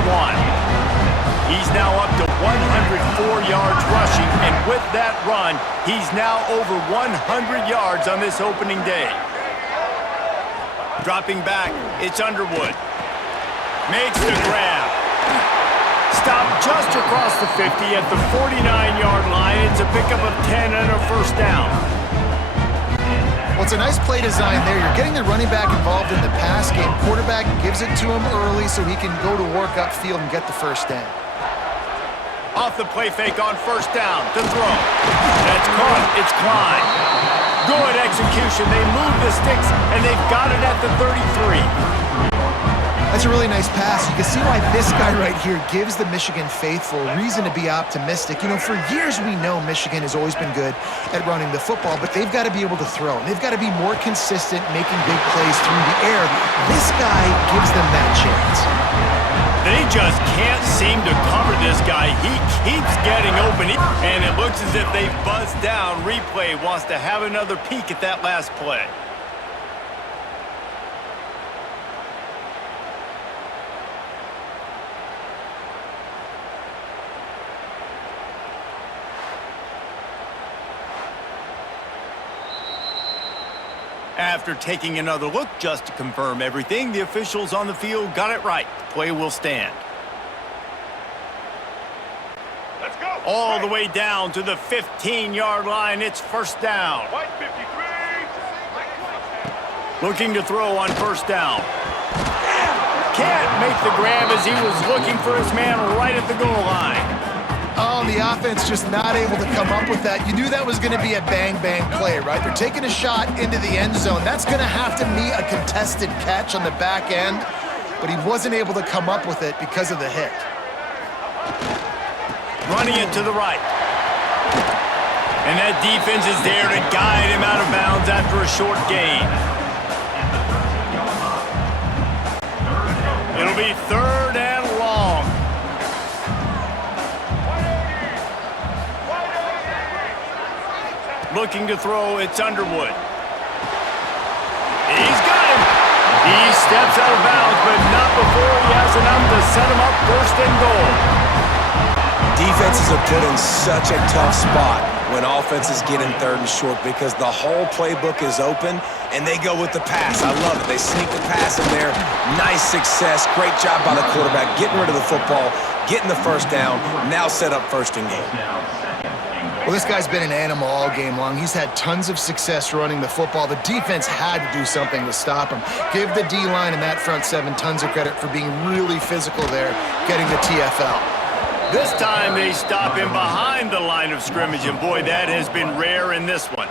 He's now up to 104 yards rushing, and with that run, he's now over 100 yards on this opening day. Dropping back, it's Underwood. Makes the grab. Stopped just across the 50 at the 49-yard line. It's a pickup of 10 and a first down. Well, it's a nice play design there. You're getting the running back involved in the pass game. Quarterback gives it to him early so he can go to work upfield and get the first down. Off the play fake on first down to throw. That's caught. It's Klein. Good execution. They move the sticks, and they've got it at the 33. That's a really nice pass. You can see why this guy right here gives the Michigan faithful reason to be optimistic. You know, for years we know Michigan has always been good at running the football, but they've got to be able to throw. They've got to be more consistent making big plays through the air. This guy gives them that chance. They just can't seem to cover this guy. He keeps getting open, and it looks as if they've buzzed down. Replay wants to have another peek at that last play. After taking another look just to confirm everything, the officials on the field got it right. The play will stand. Let's go. All the way down to the 15-yard line. It's first down. White 53. Looking to throw on first down. Can't make the grab as he was looking for his man right at the goal line. Oh, the offense just not able to come up with that. You knew that was going to be a bang-bang play, right? They're taking a shot into the end zone. That's going to have to be a contested catch on the back end, but he wasn't able to come up with it because of the hit. Running it to the right. And that defense is there to guide him out of bounds after a short gain. It'll be third and long. Looking to throw, it's Underwood. He's got him. He steps out of bounds, but not before he has enough to set him up first and goal. Defenses are put in such a tough spot when offenses get in third and short because the whole playbook is open and they go with the pass. I love it. They sneak the pass in there. Nice success. Great job by the quarterback getting rid of the football, getting the first down, now set up first and goal. Well, this guy's been an animal all game long. He's had tons of success running the football. The defense had to do something to stop him. Give the D-line and that front seven tons of credit for being really physical there, getting the TFL. This time they stop him behind the line of scrimmage, and boy, that has been rare in this one.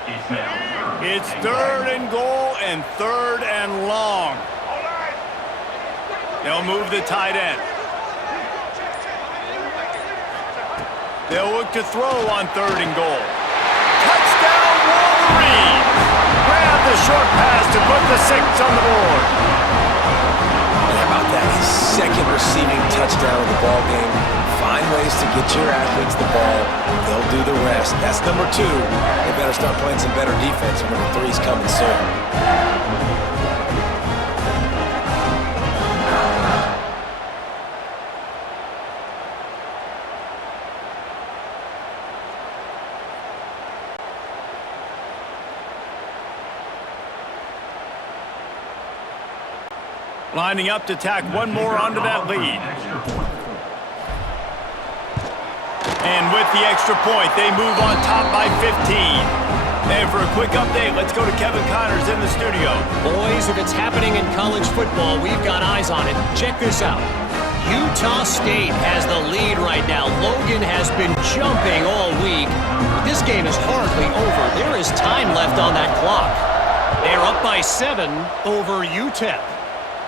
It's third and goal and third and long. They'll move the tight end. They'll look to throw on third and goal. Touchdown, Wolverines! Grab the short pass to put the 6 on the board. How about that? His second receiving touchdown of the ball game. Find ways to get your athletes the ball. They'll do the rest. That's number 2. They better start playing some better defense. Number 3's coming soon. Lining up to tack one more onto that lead. And with the extra point, they move on top by 15. And for a quick update, let's go to Kevin Connors in the studio. Boys, if it's happening in college football, we've got eyes on it. Check this out. Utah State has the lead right now. Logan has been jumping all week. But this game is hardly over. There is time left on that clock. They're up by 7 over UTEP.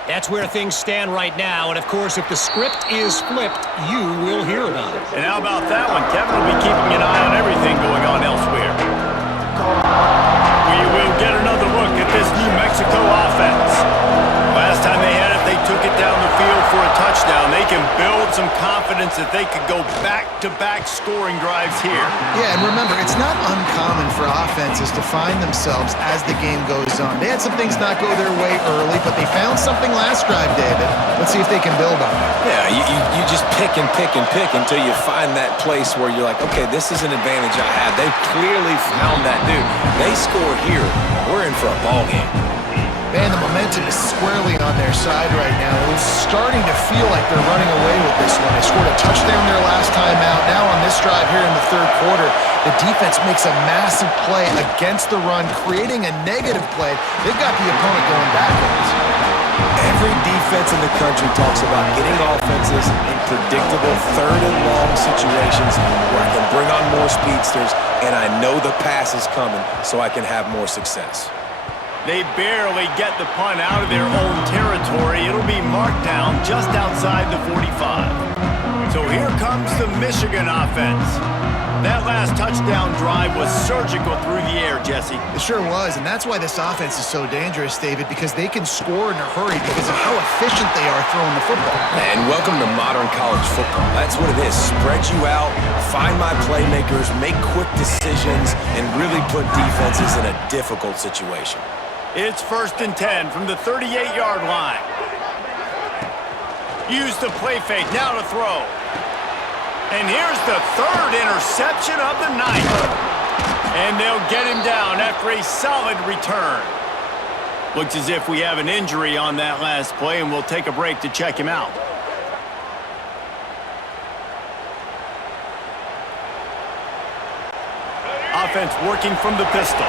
That's where things stand right now, and of course, if the script is flipped, you will hear about it. And how about that one? Kevin will be keeping an eye on everything going on elsewhere. We will get another look at this New Mexico offense. Last time they had it, they took it down the field for a touchdown. They can build some confidence that they could go back-to-back scoring drives here. Yeah, and remember, it's not uncommon for offenses to find themselves as the game goes on. They had some things not go their way early, but they found something last drive, David. Let's see if they can build on it. Yeah, you just pick and pick and pick until you find that place where you're like, okay, this is an advantage I had. They clearly found that dude. They score here. We're in for a ball game. Man, the momentum is squarely on their side right now. It was starting to feel like they're running away with this one. They scored a touchdown their last time out. Now on this drive here in the third quarter, the defense makes a massive play against the run, creating a negative play. They've got the opponent going backwards. Every defense in the country talks about getting offenses in predictable third and long situations where I can bring on more speedsters and I know the pass is coming so I can have more success. They barely get the punt out of their own territory. It'll be marked down just outside the 45. So here comes the Michigan offense. That last touchdown drive was surgical through the air, Jesse. It sure was, and that's why this offense is so dangerous, David, because they can score in a hurry because of how efficient they are throwing the football. And welcome to modern college football. That's what it is. Spread you out, find my playmakers, make quick decisions, and really put defenses in a difficult situation. It's 1st and 10 from the 38-yard line. Use the play fake, now to throw. And here's the third interception of the night. And they'll get him down after a solid return. Looks as if we have an injury on that last play, and we'll take a break to check him out. Offense working from the pistol.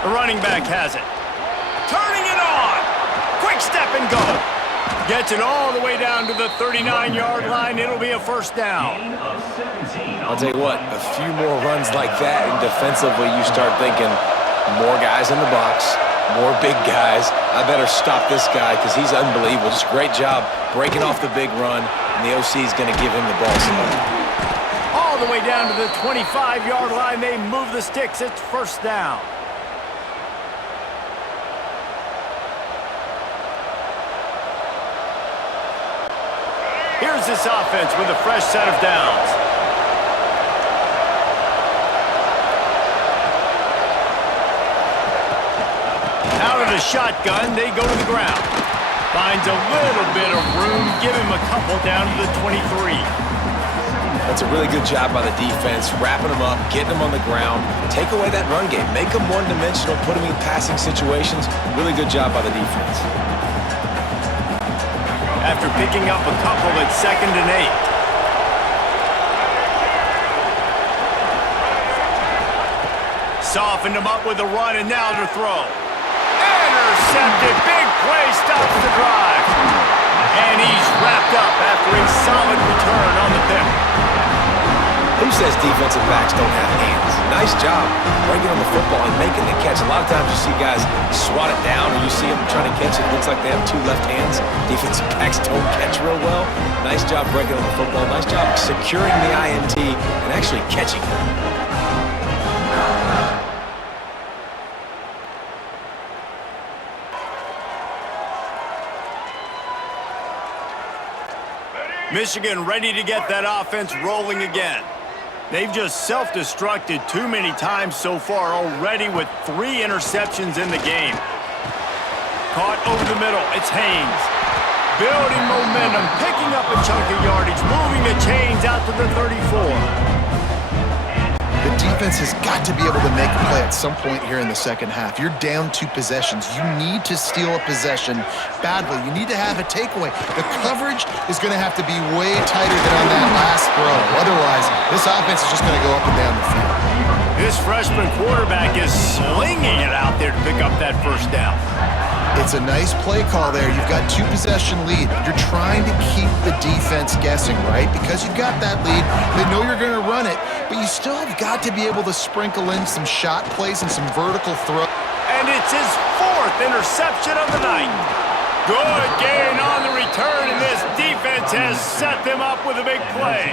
The running back has it. Turning it on. Quick step and go. Gets it all the way down to the 39-yard line. It'll be a first down. I'll tell you what, a few more runs like that, and defensively you start thinking more guys in the box, more big guys. I better stop this guy because he's unbelievable. Just great job breaking off the big run, and the OC is going to give him the ball. All the way down to the 25-yard line. They move the sticks. It's first down. Here's this offense with a fresh set of downs. Out of the shotgun, they go to the ground. Finds a little bit of room, give him a couple down to the 23. That's a really good job by the defense, wrapping them up, getting them on the ground, take away that run game, make them one-dimensional, put them in passing situations. Really good job by the defense. After picking up a couple at 2nd and 8. Softened him up with a run, and now to throw. Intercepted. Big play stops the drive. And he's wrapped up after a solid return on the pick. Who says defensive backs don't have hands? Nice job breaking on the football and making the catch. A lot of times you see guys swat it down or you see them trying to catch it. It looks like they have two left hands. Defensive backs don't catch real well. Nice job breaking on the football. Nice job securing the INT and actually catching it. Michigan ready to get that offense rolling again. They've just self-destructed too many times so far already with 3 interceptions in the game. Caught over the middle. It's Haynes. Building momentum, picking up a chunk of yardage, moving the chains out to the 34. The defense has got to be able to make a play at some point here in the second half. You're down 2 possessions. You need to steal a possession badly. You need to have a takeaway. The coverage is going to have to be way tighter than on that last throw. Otherwise, this offense is just going to go up and down the field. This freshman quarterback is slinging it out there to pick up that first down. It's a nice play call there. You've got 2-possession lead. You're trying to keep the defense guessing, right? Because you've got that lead. They know you're going to run it. but you still have got to be able to sprinkle in some shot plays and some vertical throw. And it's his 4th interception of the night. Good gain on the return, and this defense has set them up with a big play.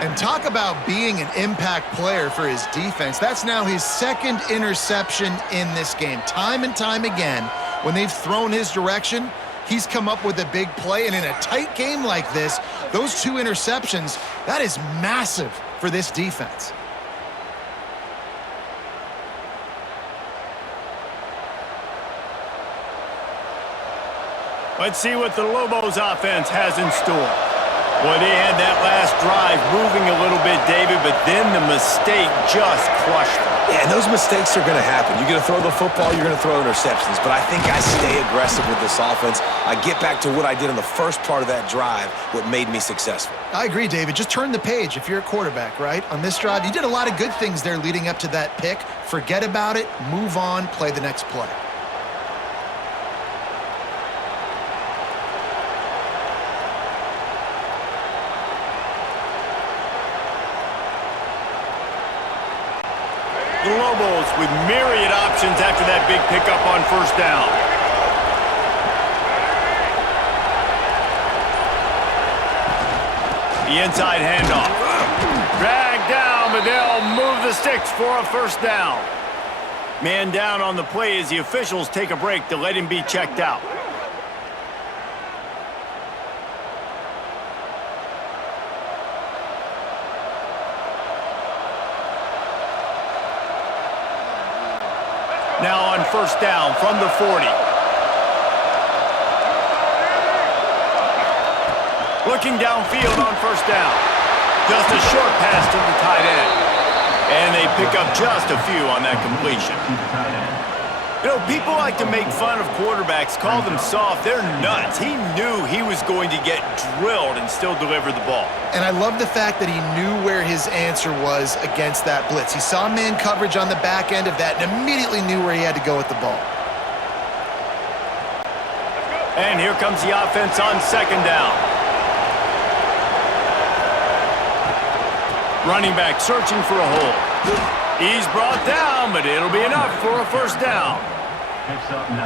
And talk about being an impact player for his defense. That's now his 2nd interception in this game. Time and time again, when they've thrown his direction, he's come up with a big play. And in a tight game like this, those 2 interceptions, that is massive for this defense. Let's see what the Lobos offense has in store. Well, they had that last drive moving a little bit, David, but then the mistake just crushed them. Yeah, and those mistakes are going to happen. You're going to throw the football, you're going to throw interceptions. But I think I stay aggressive with this offense. I get back to what I did in the first part of that drive, what made me successful. I agree, David. Just turn the page if you're a quarterback, right? On this drive, you did a lot of good things there leading up to that pick. Forget about it, move on, play the next play. The Lobos with myriad options after that big pickup on first down. The inside handoff. Dragged down, but they'll move the sticks for a first down. Man down on the play as the officials take a break to let him be checked out. Now on first down from the 40. Looking downfield on first down. Just a short pass to the tight end. And they pick up just a few on that completion. You know, people like to make fun of quarterbacks, call them soft. They're nuts. He knew he was going to get drilled and still deliver the ball. And I love the fact that he knew where his answer was against that blitz. He saw man coverage on the back end of that and immediately knew where he had to go with the ball. And here comes the offense on second down. Running back searching for a hole. He's brought down, but it'll be enough for a first down.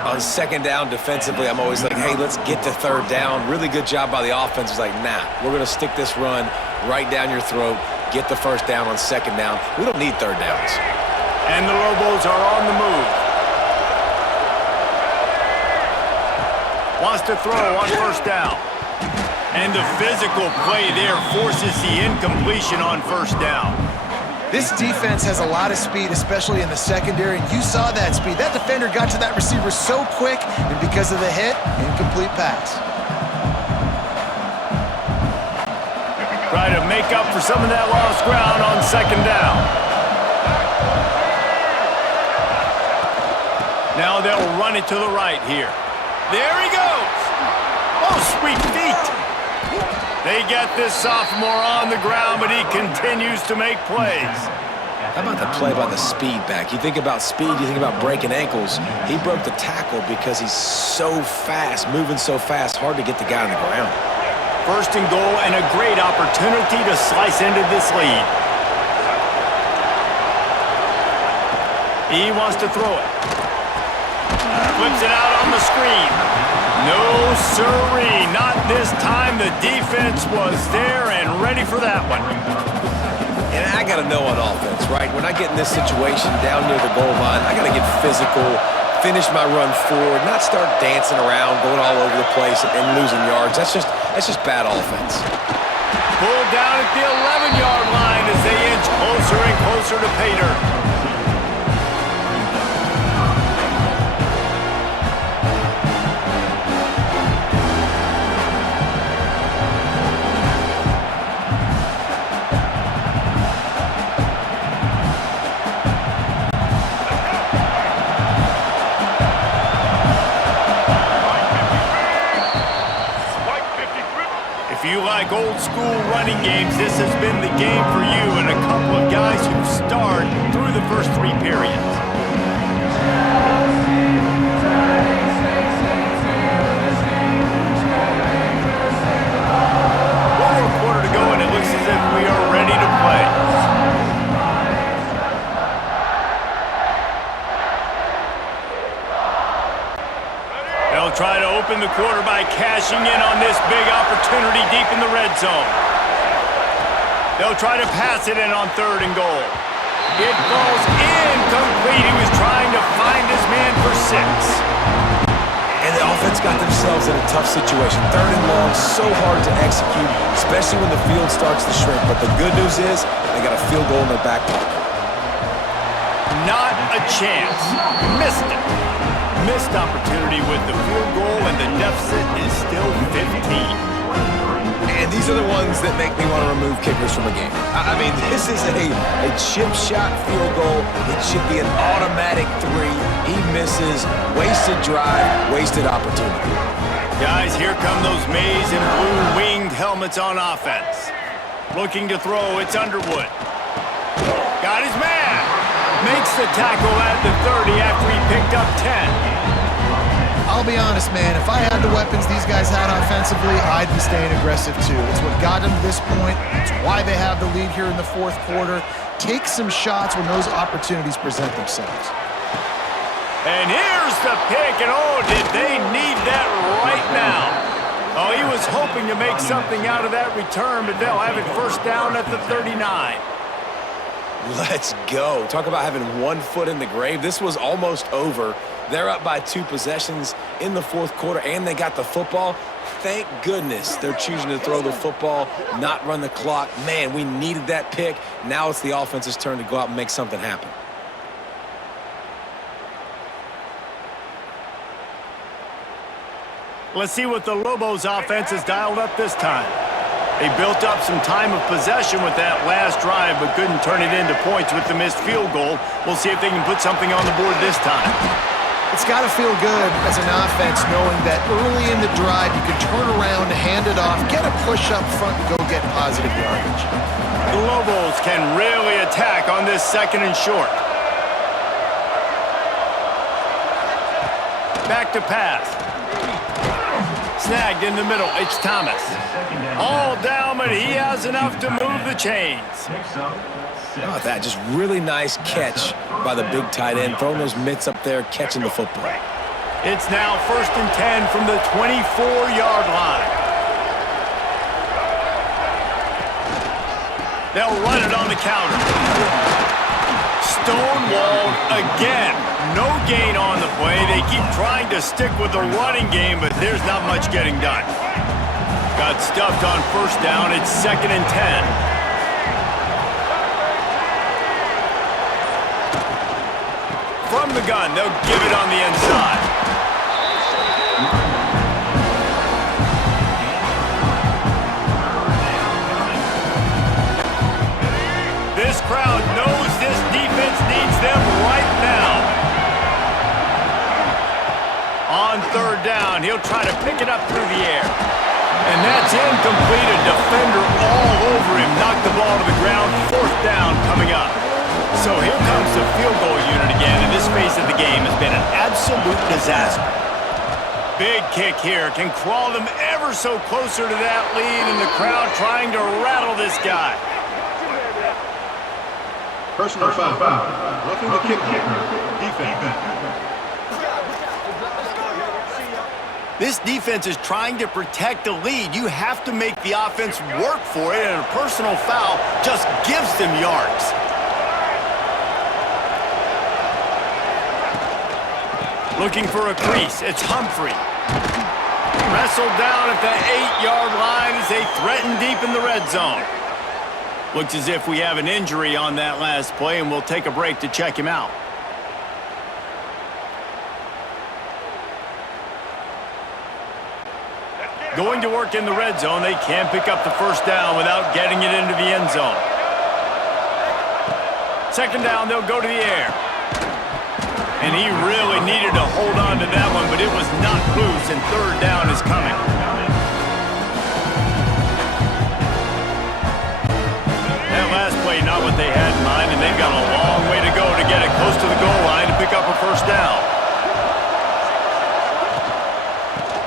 On second down defensively, I'm always like, hey, let's get to third down. Really good job by the offense. It's like, nah, we're going to stick this run right down your throat, get the first down on second down. We don't need third downs. And the Lobos are on the move. Wants to throw on first down. And the physical play there forces the incompletion on first down. This defense has a lot of speed, especially in the secondary, and you saw that speed. That defender got to that receiver so quick, and because of the hit, incomplete pass. Try to make up for some of that lost ground on second down. Now they'll run it to the right here. There he goes. Oh, sweet feet. They get this sophomore on the ground, but he continues to make plays. How about the play by the speed back? You think about speed, you think about breaking ankles. He broke the tackle because he's so fast, moving so fast, hard to get the guy on the ground. First and goal and a great opportunity to slice into this lead. He wants to throw it. Flips it out on the screen. No sirree, not this time. The defense was there and ready for that one. And I got to know on offense, right? When I get in this situation down near the goal line, I got to get physical, finish my run forward, not start dancing around, going all over the place and losing yards. That's just bad offense. Pulled down at the 11-yard line as they inch closer and closer to pay dirt. If you like old school running games, this has been the game for you and a couple of guys who've starred through the first three periods. 1 more quarter to go, and it looks as if we are ready to play. open the quarter by cashing in on this big opportunity deep in the red zone. They'll try to pass it in on 3rd and goal. It falls incomplete. He was trying to find his man for 6. And the offense got themselves in a tough situation. 3rd and long, so hard to execute, especially when the field starts to shrink. But the good news is they got a field goal in their back pocket. Not a chance. Missed it. Missed opportunity with the field goal, and the deficit is still 15. And these are the ones that make me want to remove kickers from a game. I mean, this is a chip shot field goal. It should be an automatic 3. He misses. Wasted drive, wasted opportunity. Guys, here come those maize and blue winged helmets on offense. Looking to throw, it's Underwood. Got his man. Makes the tackle at the 30 after he picked up 10. I'll be honest, man, if I had the weapons these guys had offensively, I'd be staying aggressive too. It's what got them to this point. It's why they have the lead here in the 4th quarter. Take some shots when those opportunities present themselves. And here's the pick, and oh, did they need that right now. Oh, he was hoping to make something out of that return, but they'll have it 1st down at the 39. Let's go. Talk about having 1 foot in the grave. This was almost over. They're up by 2 possessions in the 4th quarter, and they got the football. Thank goodness they're choosing to throw the football, not run the clock. Man, we needed that pick. Now it's the offense's turn to go out and make something happen. Let's see what the Lobos offense has dialed up this time. They built up some time of possession with that last drive, but couldn't turn it into points with the missed field goal. We'll see if they can put something on the board this time. It's got to feel good as an offense knowing that early in the drive you can turn around, hand it off, get a push up front, and go get positive yardage. The Lobos can really attack on this 2nd and short. Back to pass. Snagged in the middle. It's Thomas. All down, but he has enough to move the chains. How about that? Just really nice catch by the big tight end, throwing those mitts up there, catching the football. It's now 1st and 10 from the 24-yard line. They'll run it on the counter. Stonewalled again. No gain on the play. They keep trying to stick with the running game, but there's not much getting done. Got stuffed on 1st down. It's 2nd and 10. From the gun, they'll give it on the inside. This crowd knows this defense needs them right now. On 3rd down, he'll try to pick it up through the air. And that's incomplete. A defender all over him. Knocked the ball to the ground. 4th down coming up. So here comes the field goal unit again, and this phase of the game has been an absolute disaster. Big kick here. Can crawl them ever so closer to that lead, and the crowd trying to rattle this guy. Personal foul. Roughing the kicker. Defense. This defense is trying to protect the lead. You have to make the offense work for it, and a personal foul just gives them yards. Looking for a crease. It's Humphrey. Wrestled down at the 8-yard line as they threaten deep in the red zone. Looks as if we have an injury on that last play, and we'll take a break to check him out. Going to work in the red zone. They can't pick up the 1st down without getting it into the end zone. 2nd down, they'll go to the air. And he really needed to hold on to that one, but it was knocked loose, and 3rd down is coming. That last play, not what they had in mind, and they've got a long way to go to get it close to the goal line to pick up a 1st down.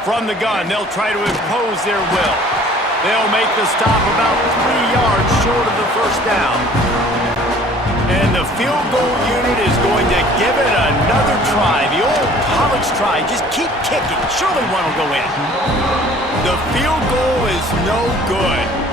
From the gun, they'll try to impose their will. They'll make the stop about 3 yards short of the 1st down. And the field goal unit is going to give it another try. The old college next try. Just keep kicking. Surely one will go in. The field goal is no good.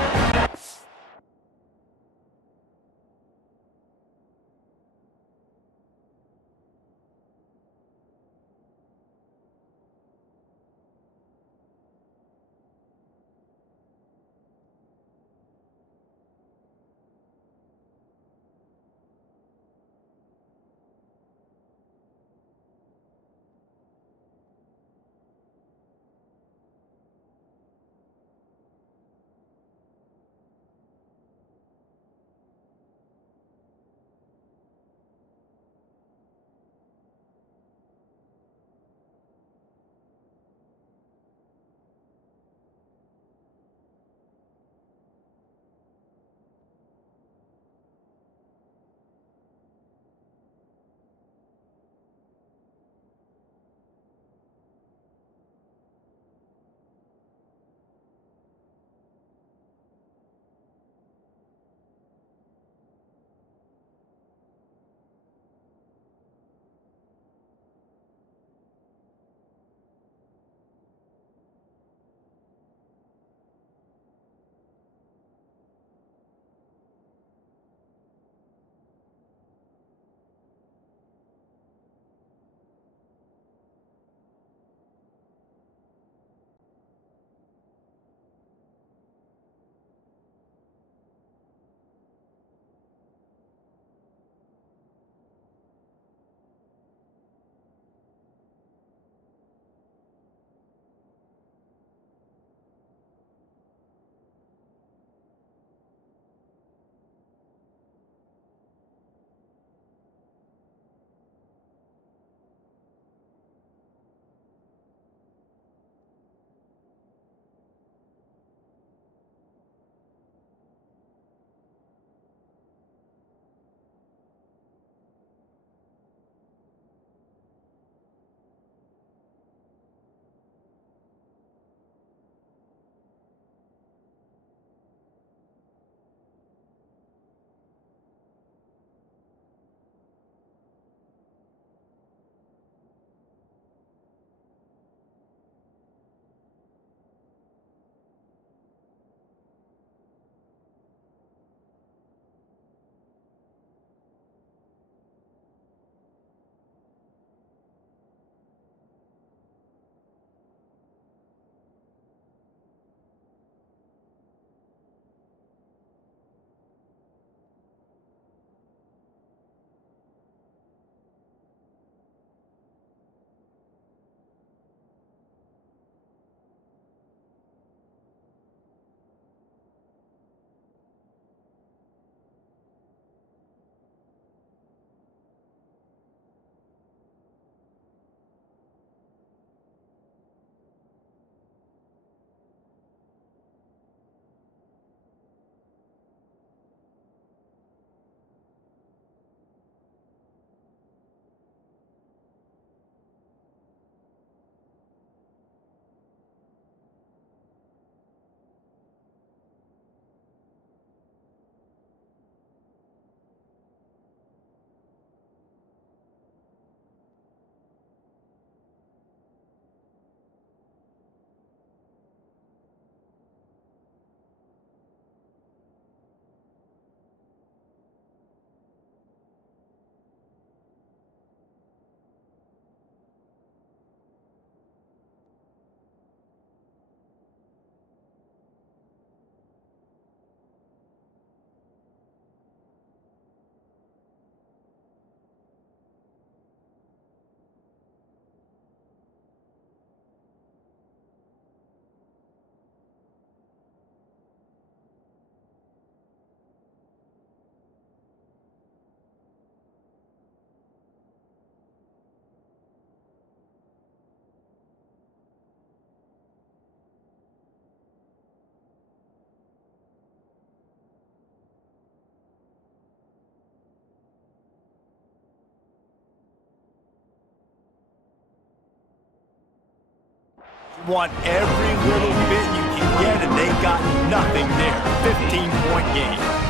want every little bit you can get, and they got nothing there. 15-point game.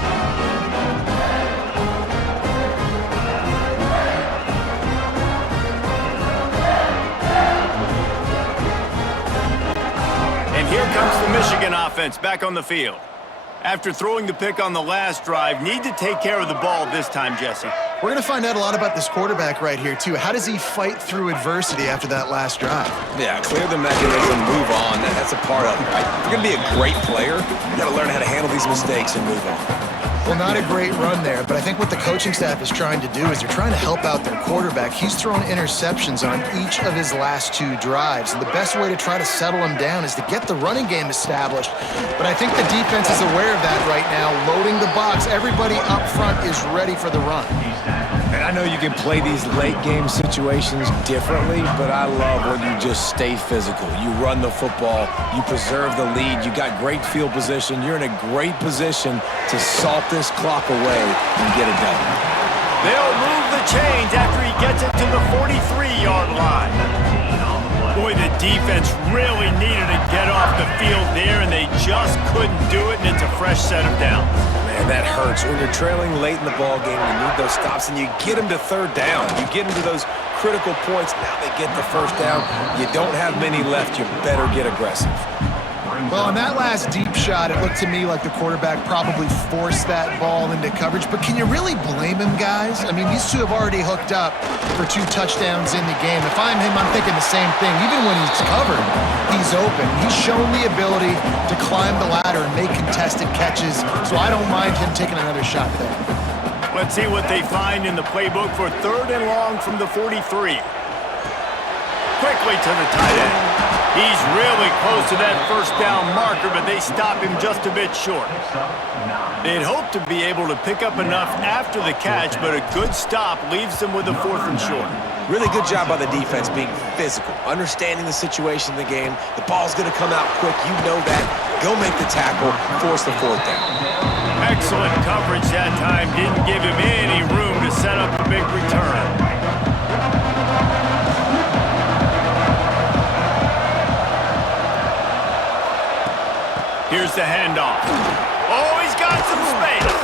offense back on the field. After throwing the pick on the last drive, need to take care of the ball this time, Jesse. We're going to find out a lot about this quarterback right here, too. How does he fight through adversity after that last drive? Yeah, clear the mechanism, move on. That's a part of it, right? If you're going to be a great player, you got to learn how to handle these mistakes and move on. Well, not a great run there, but I think what the coaching staff is trying to do is they're trying to help out their quarterback. He's thrown interceptions on each of his last 2 drives, and the best way to try to settle him down is to get the running game established. But I think the defense is aware of that right now, loading the box. Everybody up front is ready for the run. And I know you can play these late game situations differently, but I love when you just stay physical. You run the football, you preserve the lead, you got great field position, you're in a great position to salt this clock away and get it done. They'll move the chains after he gets it to the 43-yard line. Boy, the defense really needed to get off the field there, and they just couldn't do it, and it's a fresh set of downs. Man, that hurts. When you're trailing late in the ball game, you need those stops, and you get them to third down. You get them to those critical points. Now they get the first down. You don't have many left. You better get aggressive. Well, on that last deep shot, it looked to me like the quarterback probably forced that ball into coverage. But can you really blame him, guys? I mean, these two have already hooked up for 2 touchdowns in the game. If I'm him, I'm thinking the same thing. Even when he's covered, he's open. He's shown the ability to climb the ladder and make contested catches, so I don't mind him taking another shot there. Let's see what they find in the playbook for 3rd and long from the 43. Quickly to the tight end. He's really close to that first down marker, but they stop him just a bit short. They'd hope to be able to pick up enough after the catch, but a good stop leaves them with a 4th and short. Really good job by the defense being physical, understanding the situation in the game. The ball's going to come out quick. You know that. Go make the tackle, force the 4th down. Excellent coverage that time. Didn't give him any room to set up a big return. Here's the handoff. Oh, he's got some space.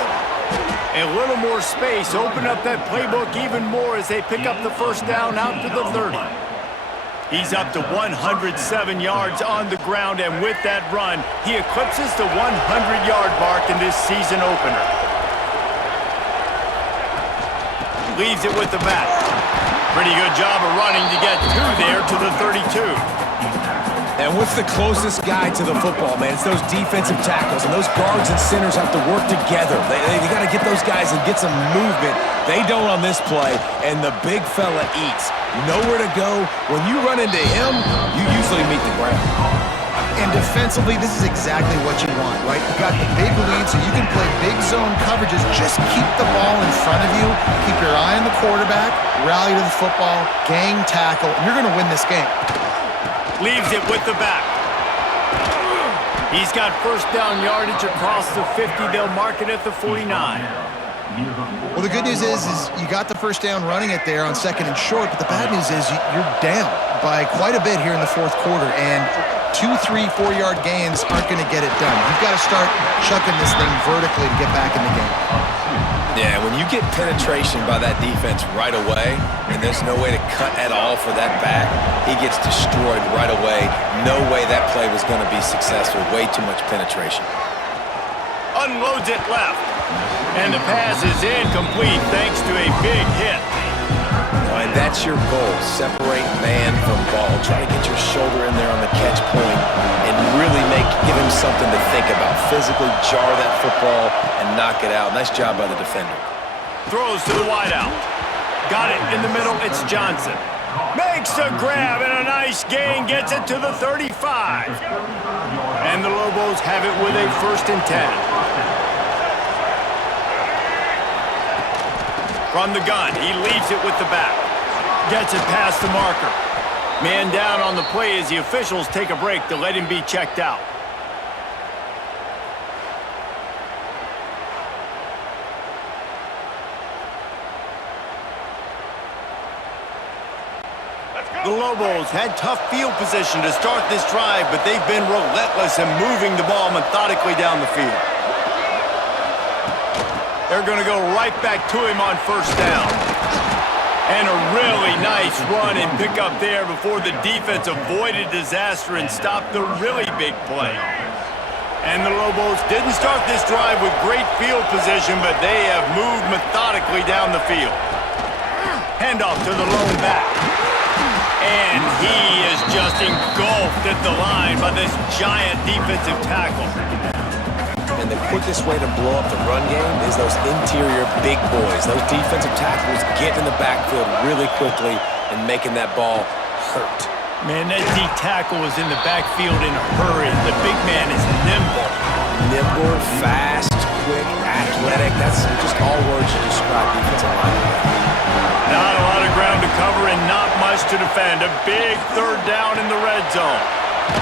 A little more space. Open up that playbook even more as they pick up the first down out to the 30. He's up to 107 yards on the ground, and with that run, he eclipses the 100-yard mark in this season opener. Leaves it with the back. Pretty good job of running to get 2 there to the 32. And what's the closest guy to the football, man? It's those defensive tackles, and those guards and centers have to work together. They got to get those guys and get some movement. They don't on this play, and the big fella eats. Nowhere to go. When you run into him, you usually meet the ground. And defensively, this is exactly what you want, right? You got the big lead, so you can play big zone coverages. Just keep the ball in front of you. Keep your eye on the quarterback. Rally to the football. Gang tackle. And you're going to win this game. Leaves it with the back. He's got first down yardage across the 50. They'll mark it at the 49. Well, the good news is you got the first down running it there on 2nd and short, but the bad news is you're down by quite a bit here in the 4th quarter, and 2, 3, 4-yard gains aren't going to get it done. You've got to start chucking this thing vertically to get back in the game. Yeah, when you get penetration by that defense right away, and there's no way to cut at all for that back, he gets destroyed right away. No way that play was going to be successful. Way too much penetration. Unloads it left. And the pass is incomplete thanks to a big hit. And that's your goal. Separate man from ball. Try to get your shoulder in there on the catch point and really give him something to think about. Physically jar that football and knock it out. Nice job by the defender. Throws to the wideout. Got it in the middle. It's Johnson. Makes the grab and a nice gain. Gets it to the 35. And the Lobos have it with a 1st and 10. From the gun, he leaves it with the back. Gets it past the marker. Man down on the play as the officials take a break to let him be checked out. The Lobos had tough field position to start this drive, but they've been relentless in moving the ball methodically down the field. They're going to go right back to him on first down. And a really nice run and pick up there before the defense avoided disaster and stopped the really big play. And the Lobos didn't start this drive with great field position, but they have moved methodically down the field. Handoff to the lone back. And he is just engulfed at the line by this giant defensive tackle. And the quickest way to blow up the run game is those interior big boys. Those defensive tackles get in the backfield really quickly and making that ball hurt. Man, that D tackle was in the backfield in a hurry. The big man is nimble. Nimble, fast, quick, athletic. That's just all words to describe defensive linemen. Not a lot of ground to cover and not much to defend. A big third down in the red zone.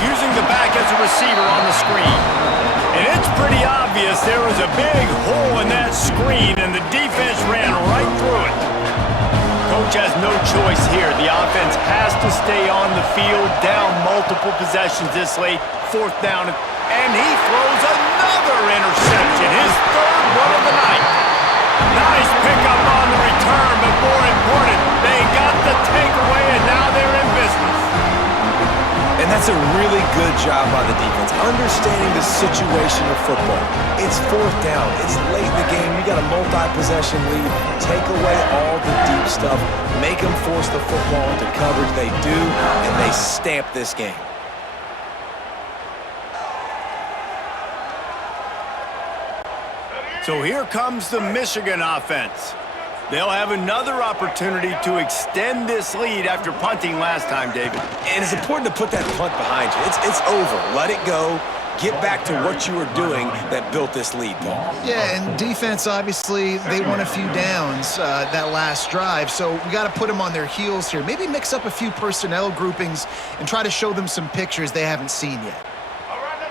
Using the back as a receiver on the screen. And it's pretty obvious there was a big hole in that screen, and the defense ran right through it. Coach has no choice here. The offense has to stay on the field, down multiple possessions this late. Fourth down, and he throws another interception. His third one of the night. Nice pickup on the return, but more important, they got the takeaway, and now they're in business. And that's a really good job by the defense, understanding the situation of football. It's fourth down. It's late in the game. You got a multi-possession lead. Take away all the deep stuff. Make them force the football into coverage. They do, and they stamp this game. So here comes the Michigan offense. They'll have another opportunity to extend this lead after punting last time, David. And it's important to put that punt behind you. It's over. Let it go. Get back to what you were doing that built this lead, Paul. Yeah, and defense, obviously, they won a few downs that last drive, so we got to put them on their heels here. Maybe mix up a few personnel groupings and try to show them some pictures they haven't seen yet.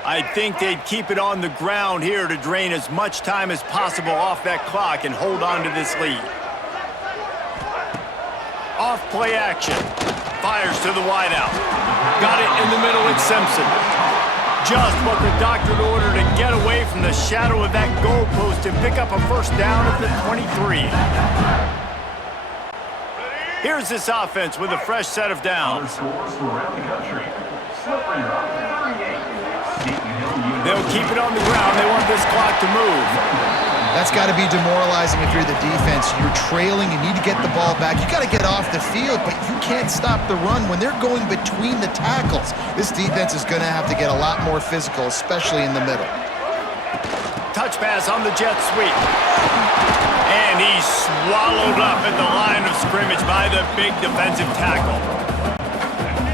I think they'd keep it on the ground here to drain as much time as possible off that clock and hold on to this lead. Off play action. Fires to the wideout. Got it in the middle with Simpson. Just what the doctor ordered to get away from the shadow of that goalpost and pick up a first down at the 23. Here's this offense with a fresh set of downs. Scores around the country. Slippery rock, 38. They'll keep it on the ground. They want this clock to move. That's got to be demoralizing if you're the defense. You're trailing. You need to get the ball back. You got to get off the field, but you can't stop the run when they're going between the tackles. This defense is going to have to get a lot more physical, especially in the middle. Touch pass on the jet sweep. And he's swallowed up at the line of scrimmage by the big defensive tackle.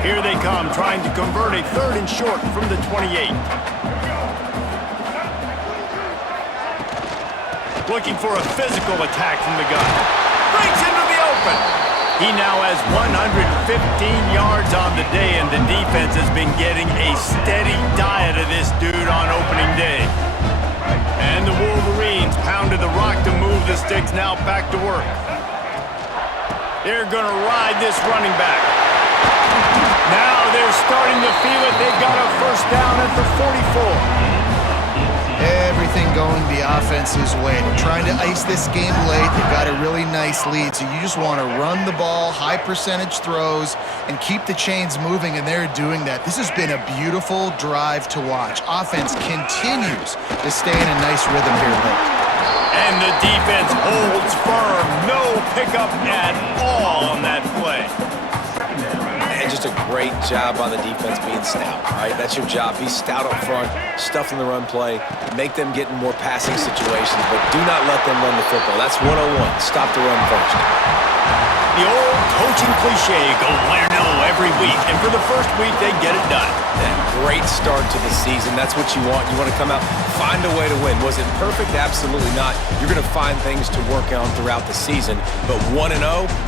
Here they come, trying to convert a third and short from the 28. Looking for a physical attack from the gun. Brings into the open. He now has 115 yards on the day, and the defense has been getting a steady diet of this dude on opening day. And the Wolverines pounded the rock to move the sticks, now back to work. They're going to ride this running back. Now they're starting to feel it. They've got a first down at the 44. Everything going the offense's way. They're trying to ice this game late. They've got a really nice lead, so you just want to run the ball, high percentage throws, and keep the chains moving, and they're doing that. This has been a beautiful drive to watch. Offense continues to stay in a nice rhythm here late. And the defense holds firm. No pickup at all on that play. And just a great job by the defense being stout, right? That's your job. Be stout up front, stuff in the run play, make them get in more passing situations, but do not let them run the football. That's 101. Stop the run first. The old coaching cliche, go win or no every week. And for the first week, they get it done. That great start to the season. That's what you want. You want to come out, find a way to win. Was it perfect? Absolutely not. You're going to find things to work on throughout the season. But 1-0,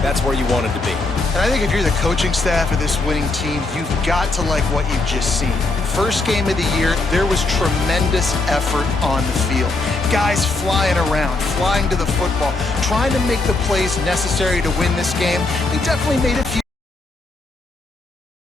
that's where you wanted to be. And I think if you're the coaching staff of this winning team, you've got to like what you've just seen. First game of the year, there was tremendous effort on the field. Guys flying around, flying to the football, trying to make the plays necessary to win this game. They definitely made a few